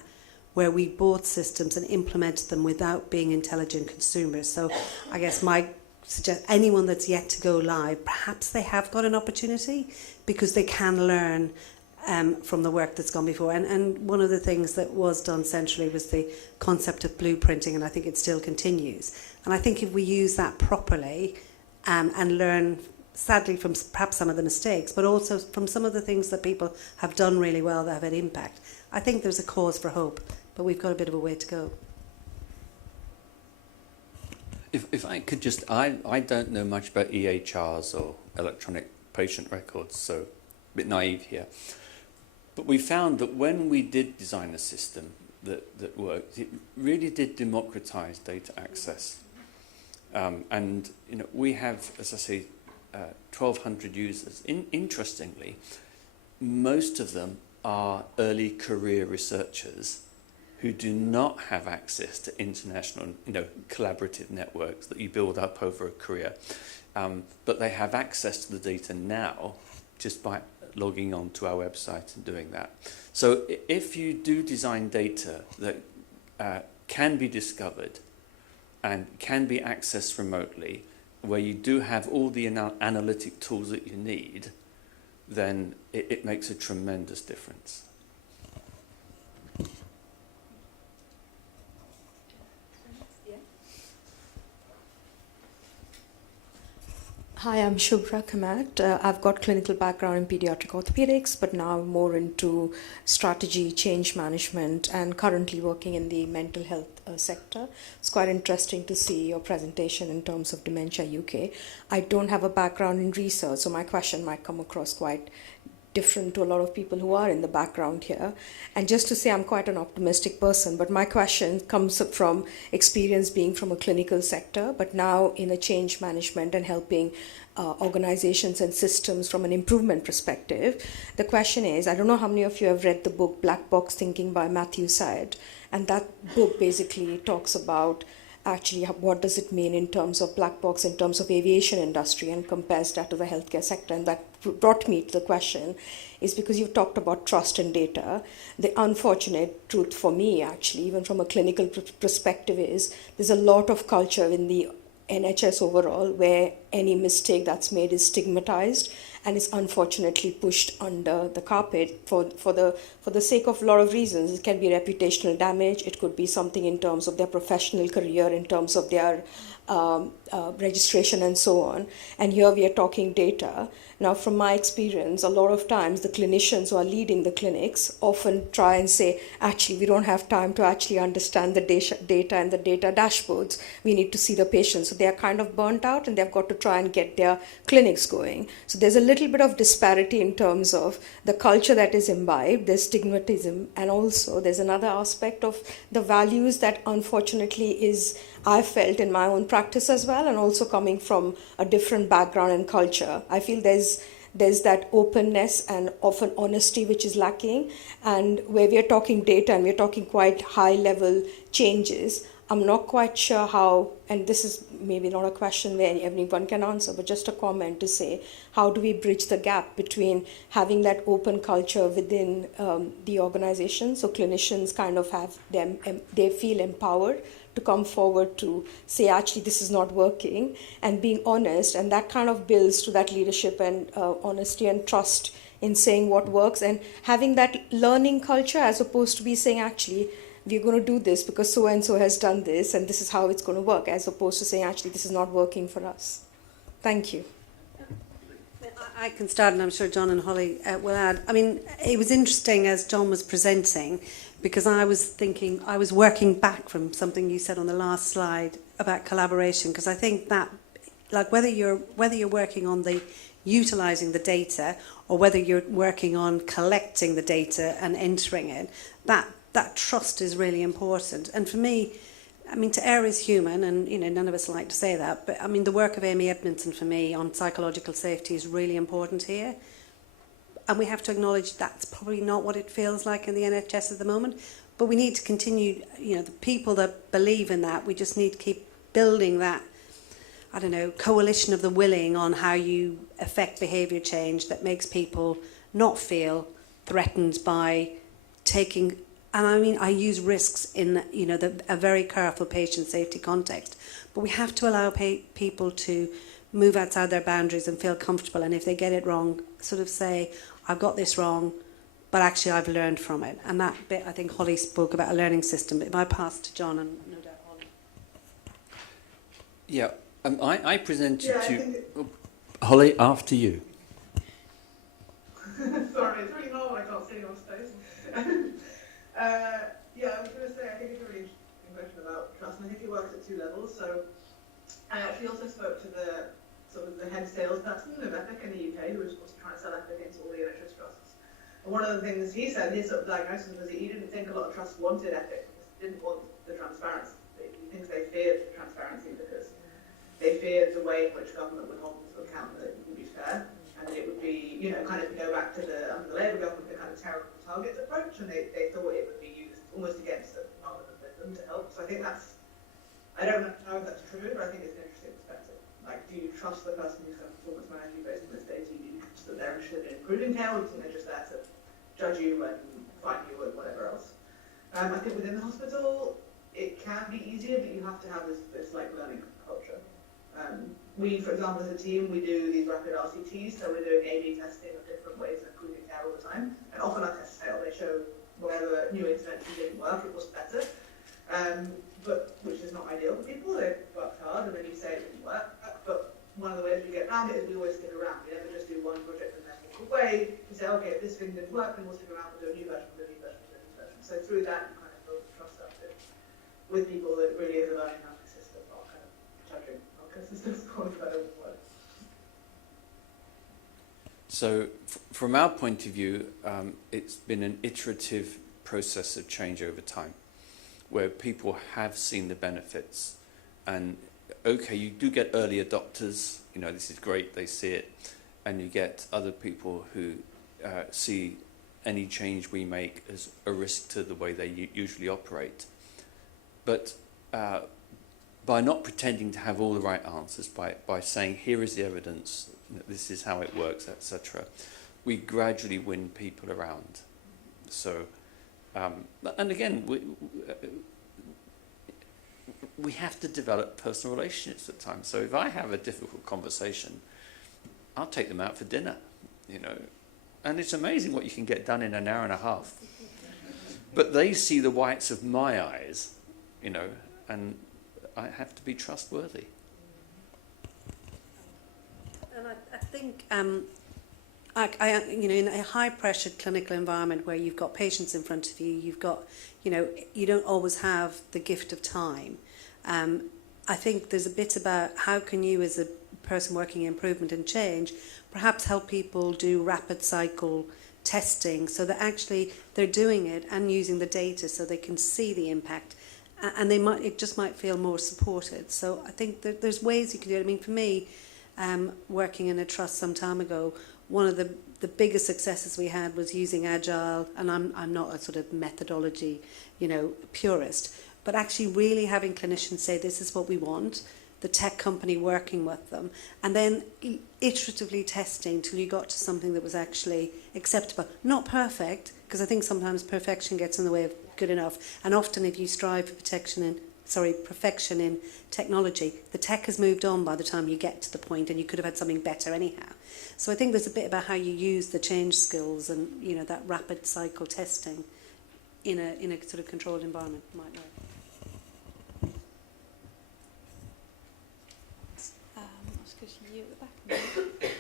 where we bought systems and implemented them without being intelligent consumers. So I guess my suggest anyone that's yet to go live, perhaps they have got an opportunity because they can learn from the work that's gone before. And one of the things that was done centrally was the concept of blueprinting, and I think it still continues. And I think if we use that properly and learn, sadly, from perhaps some of the mistakes, but also from some of the things that people have done really well that have had impact, I think there's a cause for hope, but we've got a bit of a way to go. If I could just, I don't know much about EHRs or electronic patient records, so a bit naive here. But we found that when we did design a system that worked, it really did democratize data access. And we have, as I say, 1,200 users. Interestingly, most of them are early career researchers who do not have access to international, collaborative networks that you build up over a career. But they have access to the data now just by logging on to our website and doing that. So if you do design data that can be discovered and can be accessed remotely, where you do have all the analytic tools that you need, then it makes a tremendous difference. Hi, I'm Shubhra Kamat. I've got clinical background in pediatric orthopedics, but now more into strategy, change management, and currently working in the mental health sector. It's quite interesting to see your presentation in terms of Dementia UK. I don't have a background in research, so my question might come across quite different to a lot of people who are in the background here. And just to say, I'm quite an optimistic person, but my question comes from experience being from a clinical sector, but now in a change management and helping organizations and systems from an improvement perspective. The question is, I don't know how many of you have read the book Black Box Thinking by Matthew Syed, and that book basically talks about actually what does it mean in terms of black box, in terms of aviation industry, and compares that to the healthcare sector. And that brought me to the question is because you've talked about trust in data. The unfortunate truth for me, actually, even from a clinical perspective, is there's a lot of culture in the NHS overall where any mistake that's made is stigmatized and is unfortunately pushed under the carpet for the sake of a lot of reasons. It can be reputational damage, it could be something in terms of their professional career, in terms of their registration and so on. And here we are talking data. Now, from my experience, a lot of times the clinicians who are leading the clinics often try and say, actually, we don't have time to actually understand the data and the data dashboards. We need to see the patients. So they are kind of burnt out and they've got to try and get their clinics going. So there's a little bit of disparity in terms of the culture that is imbibed, there's stigmatism, and also there's another aspect of the values that unfortunately is, I felt in my own practice as well, and also coming from a different background and culture. I feel there's that openness and often honesty which is lacking. And where we are talking data and we're talking quite high level changes, I'm not quite sure how, and this is maybe not a question where everyone can answer, but just a comment to say, how do we bridge the gap between having that open culture within the organization, so clinicians kind of have them, they feel empowered to come forward to say, actually, this is not working, and being honest, and that kind of builds to that leadership and honesty and trust in saying what works, and having that learning culture as opposed to be saying, actually, we're going to do this because so-and-so has done this, and this is how it's going to work, as opposed to saying, actually, this is not working for us. Thank you. I can start, and I'm sure John and Holly will add. I mean, it was interesting as John was presenting, because I was thinking, I was working back from something you said on the last slide about collaboration, because I think that, like, whether you're working on the utilising the data or whether you're working on collecting the data and entering it, that trust is really important. And for me, I mean, to err is human, and none of us like to say that, but I mean, the work of Amy Edmondson for me on psychological safety is really important here. And we have to acknowledge that's probably not what it feels like in the NHS at the moment, but we need to continue, the people that believe in that, we just need to keep building that, I don't know, coalition of the willing on how you affect behaviour change that makes people not feel threatened by taking, and I mean, I use risks in, a very careful patient safety context, but we have to allow people to move outside their boundaries and feel comfortable, and if they get it wrong, sort of say, I've got this wrong, but actually I've learned from it. And that bit, I think Holly spoke about a learning system, but if I pass to John and no doubt Holly. Yeah, I presented Holly, after you. Sorry, it's really hard when I can't see your space. I was going to say, I think it's a really interesting question about trust, and I think it works at two levels. So I actually also spoke to the head salesperson of Epic in the UK, who was supposed to try and sell Epic into all the NHS trusts. And one of the things he said, his sort of diagnosis was that he didn't think a lot of trusts wanted Epic, because they didn't want the transparency. He thinks they feared the transparency because they feared the way in which government would hold them to account, that it would be fair, and that it would be, kind of go back to under the Labour government, the kind of terrible targets approach, and they thought it would be used almost against them rather than with them to help. So I think that's, I don't know if that's true, but I think it's an interesting perspective. Like, do you trust the person who's going to performance manage you based on this data? Do you trust that they're interested in improving care, or do you think they're just there to judge you and find you and whatever else? I think within the hospital, it can be easier, but you have to have this like learning culture. We, for example, as a team, we do these rapid RCTs, so we're doing A/B testing of different ways of improving care all the time, and often our tests fail. They show wherever new intervention didn't work, it was better. But which is not ideal for people. They've worked hard and then you say it didn't work. But one of the ways we get around it is we always stick around. We never just do one project and then walk away. We say, okay, if this thing didn't work, then we'll stick around, we'll do a new version, we'll do a new version, we'll do a new version. So through that, you kind of build trust up with people that really is a learning system, not kind of judging systems according to their own work. So from our point of view, it's been an iterative process of change over time, where people have seen the benefits, and okay, you do get early adopters, this is great, they see it, and you get other people who see any change we make as a risk to the way they usually operate. But by not pretending to have all the right answers, by saying, here is the evidence, this is how it works, etc., we gradually win people around. So, and again, we have to develop personal relationships at times. So if I have a difficult conversation, I'll take them out for dinner, you know. And it's amazing what you can get done in an hour and a half. But they see the whites of my eyes, you know, and I have to be trustworthy. And I think, you know, in a high-pressured clinical environment where you've got patients in front of you, you've got, you know, you don't always have the gift of time. I think there's a bit about how can you, as a person working in improvement and change, perhaps help people do rapid cycle testing so that actually they're doing it and using the data so they can see the impact, and it just might feel more supported. So I think that there's ways you can do it. I mean, for me, working in a trust some time ago, one of the biggest successes we had was using Agile, and I'm not a sort of methodology, you know, purist, but actually really having clinicians say, this is what we want, the tech company working with them, and then iteratively testing till you got to something that was actually acceptable. Not perfect, because I think sometimes perfection gets in the way of good enough, and often if you strive for perfection in technology, the tech has moved on by the time you get to the point, and you could have had something better anyhow. So I think there's a bit about how you use the change skills and, you know, that rapid cycle testing in a sort of controlled environment might work. You at the back.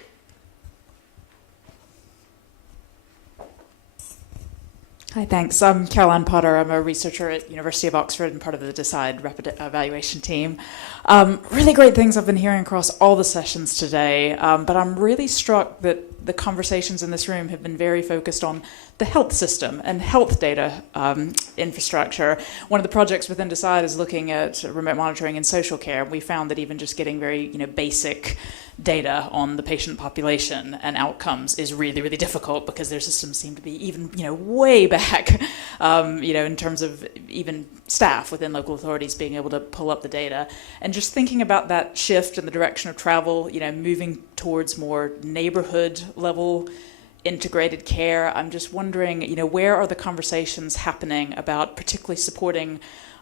Hi, thanks. I'm Caroline Potter. I'm a researcher at University of Oxford and part of the DECIDE Rapid Evaluation team. Really great things I've been hearing across all the sessions today, but I'm really struck that the conversations in this room have been very focused on the health system and health data infrastructure. One of the projects within DECIDE is looking at remote monitoring in social care. We found that even just getting very basic data on the patient population and outcomes is really, really difficult because their systems seem to be even, way back, in terms of even staff within local authorities being able to pull up the data. And just thinking about that shift in the direction of travel, moving towards more neighborhood level integrated care, I'm just wondering, where are the conversations happening about particularly supporting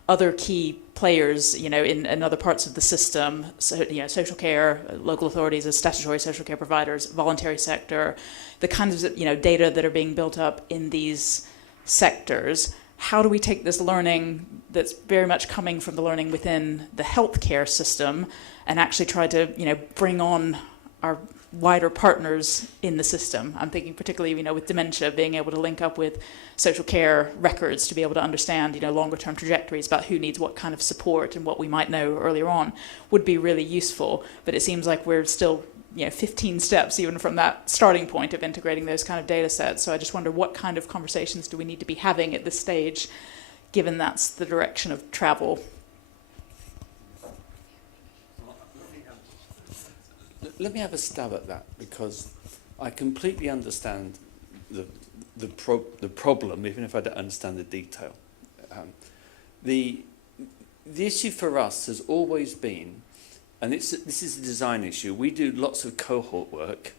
other key players, in other parts of the system, so, social care, local authorities as statutory social care providers, voluntary sector, the kinds of, data that are being built up in these sectors. How do we take this learning that's very much coming from the learning within the healthcare system and actually try to, bring on our wider partners in the system? I'm thinking particularly, with dementia, being able to link up with social care records to be able to understand, longer term trajectories about who needs what kind of support and what we might know earlier on would be really useful. But it seems like we're still, 15 steps even from that starting point of integrating those kind of data sets. So I just wonder what kind of conversations do we need to be having at this stage, given that's the direction of travel. Let me have a stab at that, because I completely understand the problem, even if I don't understand the detail. The issue for us has always been, and this is a design issue, we do lots of cohort work.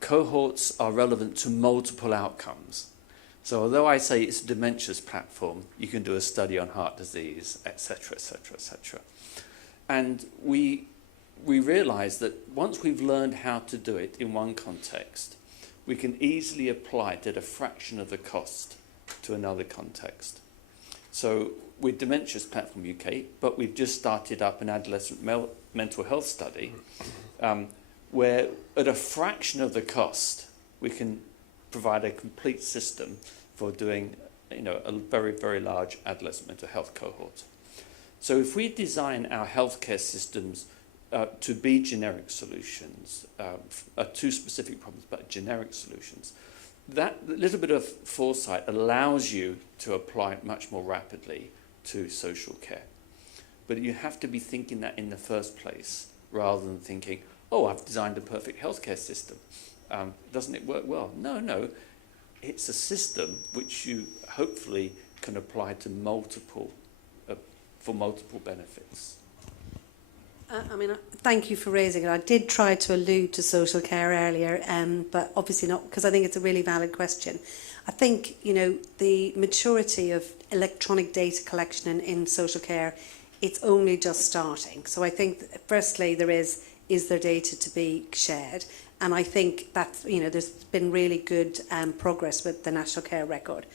Cohorts are relevant to multiple outcomes. So although I say it's a dementias platform, you can do a study on heart disease, etc., etc., etc. And we realise that once we've learned how to do it in one context, we can easily apply it at a fraction of the cost to another context. So with Dementia's Platform UK, but we've just started up an adolescent mental health study where at a fraction of the cost, we can provide a complete system for doing a very, very large adolescent mental health cohort. So if we design our healthcare systems to be generic solutions, to specific problems, but generic solutions. That little bit of foresight allows you to apply it much more rapidly to social care. But you have to be thinking that in the first place, rather than thinking, oh, I've designed a perfect healthcare system. Doesn't it work well? No. It's a system which you hopefully can apply to for multiple benefits. I mean, thank you for raising it. I did try to allude to social care earlier, but obviously not, because I think it's a really valid question. I think, you know, the maturity of electronic data collection in social care, it's only just starting. So I think, firstly, is there data to be shared? And I think that, you know, there's been really good progress with the National Care Record.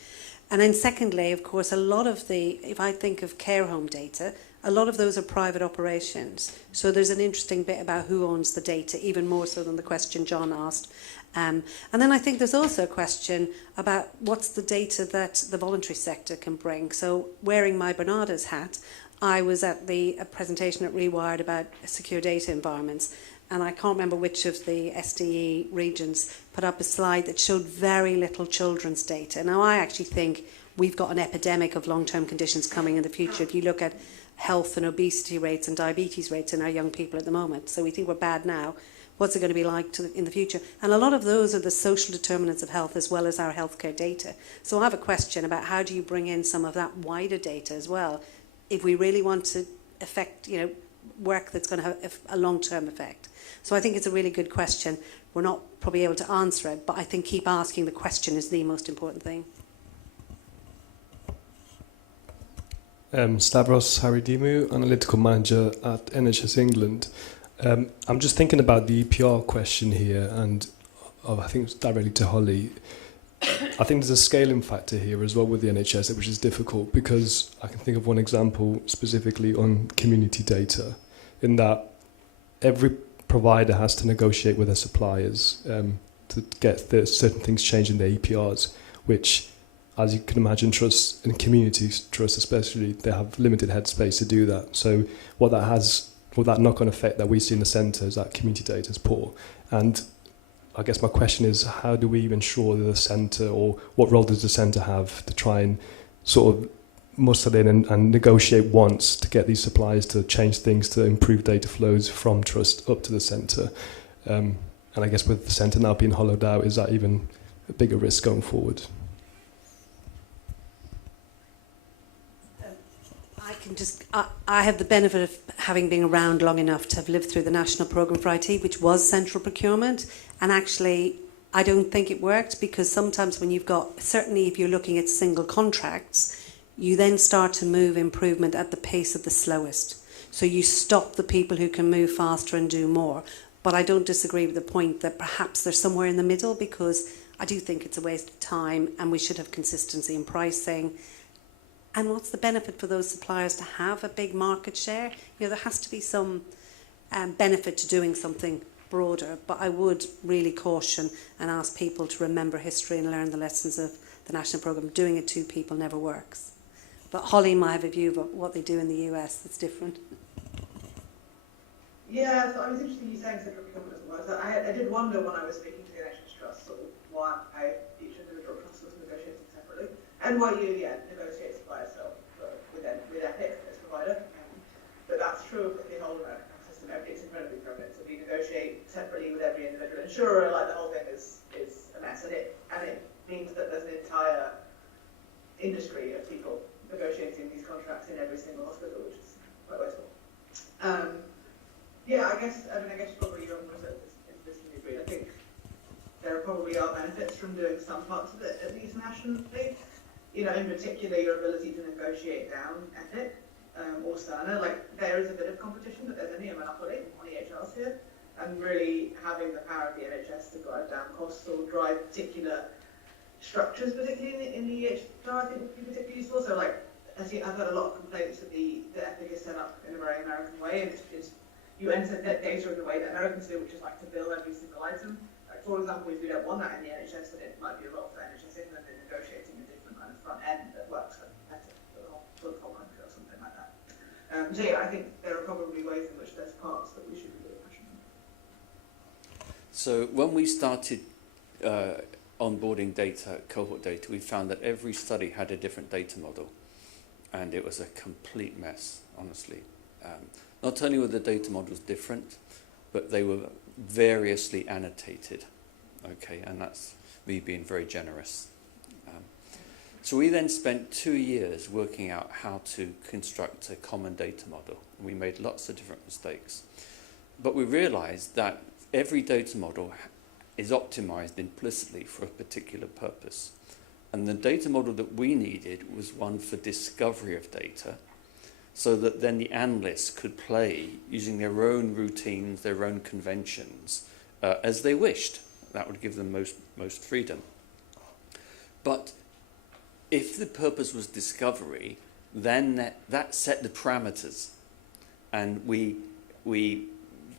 And then secondly, of course, a lot of if I think of care home data, a lot of those are private operations. So there's an interesting bit about who owns the data, even more so than the question John asked. And then I think there's also a question about what's the data that the voluntary sector can bring. So wearing my Bernarda's hat, I was at a presentation at Rewired about secure data environments. And I can't remember which of the SDE regions put up a slide that showed very little children's data. Now, I actually think we've got an epidemic of long-term conditions coming in the future. If you look at health and obesity rates and diabetes rates in our young people at the moment. So we think we're bad now. What's it going to be like in the future? And a lot of those are the social determinants of health as well as our healthcare data. So I have a question about how do you bring in some of that wider data as well if we really want to affect, you know, work that's going to have a long-term effect. So I think it's a really good question. We're not probably able to answer it, but I think keep asking the question is the most important thing. Stavros Haridimou, Analytical Manager at NHS England. I'm just thinking about the EPR question here, and I think it's directly to Holly. I think there's a scaling factor here as well with the NHS, which is difficult because I can think of one example specifically on community data, in that every provider has to negotiate with their suppliers to get certain things changed in their EPRs, which, as you can imagine, trusts and communities, trusts especially, they have limited headspace to do that. So what that has, or that knock-on effect that we see in the centre is that community data is poor. And I guess my question is, how do we ensure that the centre, or what role does the centre have to try and sort of muster in and negotiate once to get these suppliers to change things to improve data flows from trust up to the centre? And I guess with the centre now being hollowed out, is that even a bigger risk going forward? I have the benefit of having been around long enough to have lived through the National Programme for IT, which was central procurement. And actually, I don't think it worked, because sometimes when you've got, certainly if you're looking at single contracts, you then start to move improvement at the pace of the slowest. So you stop the people who can move faster and do more. But I don't disagree with the point that perhaps they're somewhere in the middle, because I do think it's a waste of time and we should have consistency in pricing. And what's the benefit for those suppliers to have a big market share? You know, there has to be some benefit to doing something broader, but I would really caution and ask people to remember history and learn the lessons of the national programme. Doing it to people never works. But Holly might have a view of what they do in the US that's different. Yeah, so I was interested in you saying central procurement doesn't work. So I did wonder when I was speaking to the NHS Trust sort of why each individual trust was negotiating separately, and why you negotiates by itself with Epic as provider. But that's true of the whole American system. It's incredibly prevalent. So we negotiate separately with every individual insurer. Like, the whole thing is a mess, and it means that there's an entire industry of people negotiating these contracts in every single hospital, which is quite wasteful. Yeah, I guess probably your own research is this to agree. I think there probably are benefits from doing some parts of it at least nationally. You know, in particular, your ability to negotiate down Epic or Cerner. Like, there is a bit of competition, but there's only a monopoly on EHRs here, and really having the power of the NHS to drive down costs or drive particular structures, particularly in the EHR, I think would be particularly useful. So, like, I've heard a lot of complaints that the Epic is set up in a very American way, and it's you enter data in the way that Americans do, which is like to bill every single item. Like, for example, if we don't want that in the NHS, then it might be a role for NHS England in negotiating a different kind of front end that works better for the whole country or something like that. So yeah, I think there are probably ways in which there's parts that we should be really passionate about. So when we started onboarding data, cohort data, we found that every study had a different data model, and it was a complete mess, honestly. Not only were the data models different, but they were variously annotated. Okay, and that's me being very generous. So we then spent 2 years working out how to construct a common data model. We made lots of different mistakes. But we realized that every data model is optimized implicitly for a particular purpose. And the data model that we needed was one for discovery of data, so that then the analysts could play using their own routines, their own conventions, as they wished. That would give them most freedom. But if the purpose was discovery, then that set the parameters. And we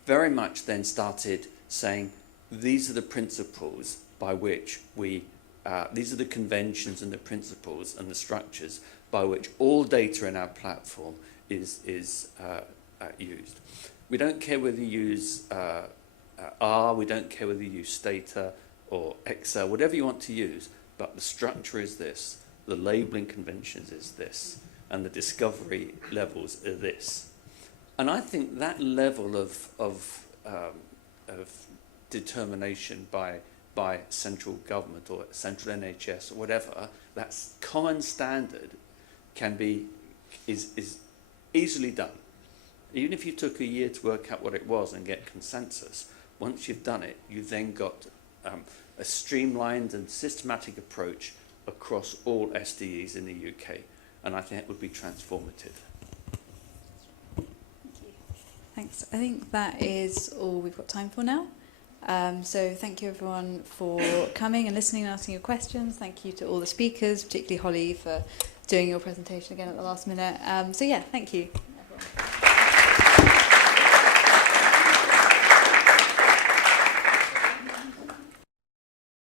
very much then started saying, these are the principles by which these are the conventions and the principles and the structures by which all data in our platform is used. We don't care whether you use R, we don't care whether you use Stata or Excel, whatever you want to use, but the structure is this, the labeling conventions is this, and the discovery levels are this. And I think that level of determination by central government or central NHS or whatever, that's common standard, is easily done. Even if you took a year to work out what it was and get consensus, once you've done it, you've then got a streamlined and systematic approach across all SDEs in the UK, and I think it would be transformative. Thanks. I think that is all we've got time for now. So thank you everyone for coming and listening and asking your questions. Thank you to all the speakers, particularly Holly for doing your presentation again at the last minute. So yeah, thank you.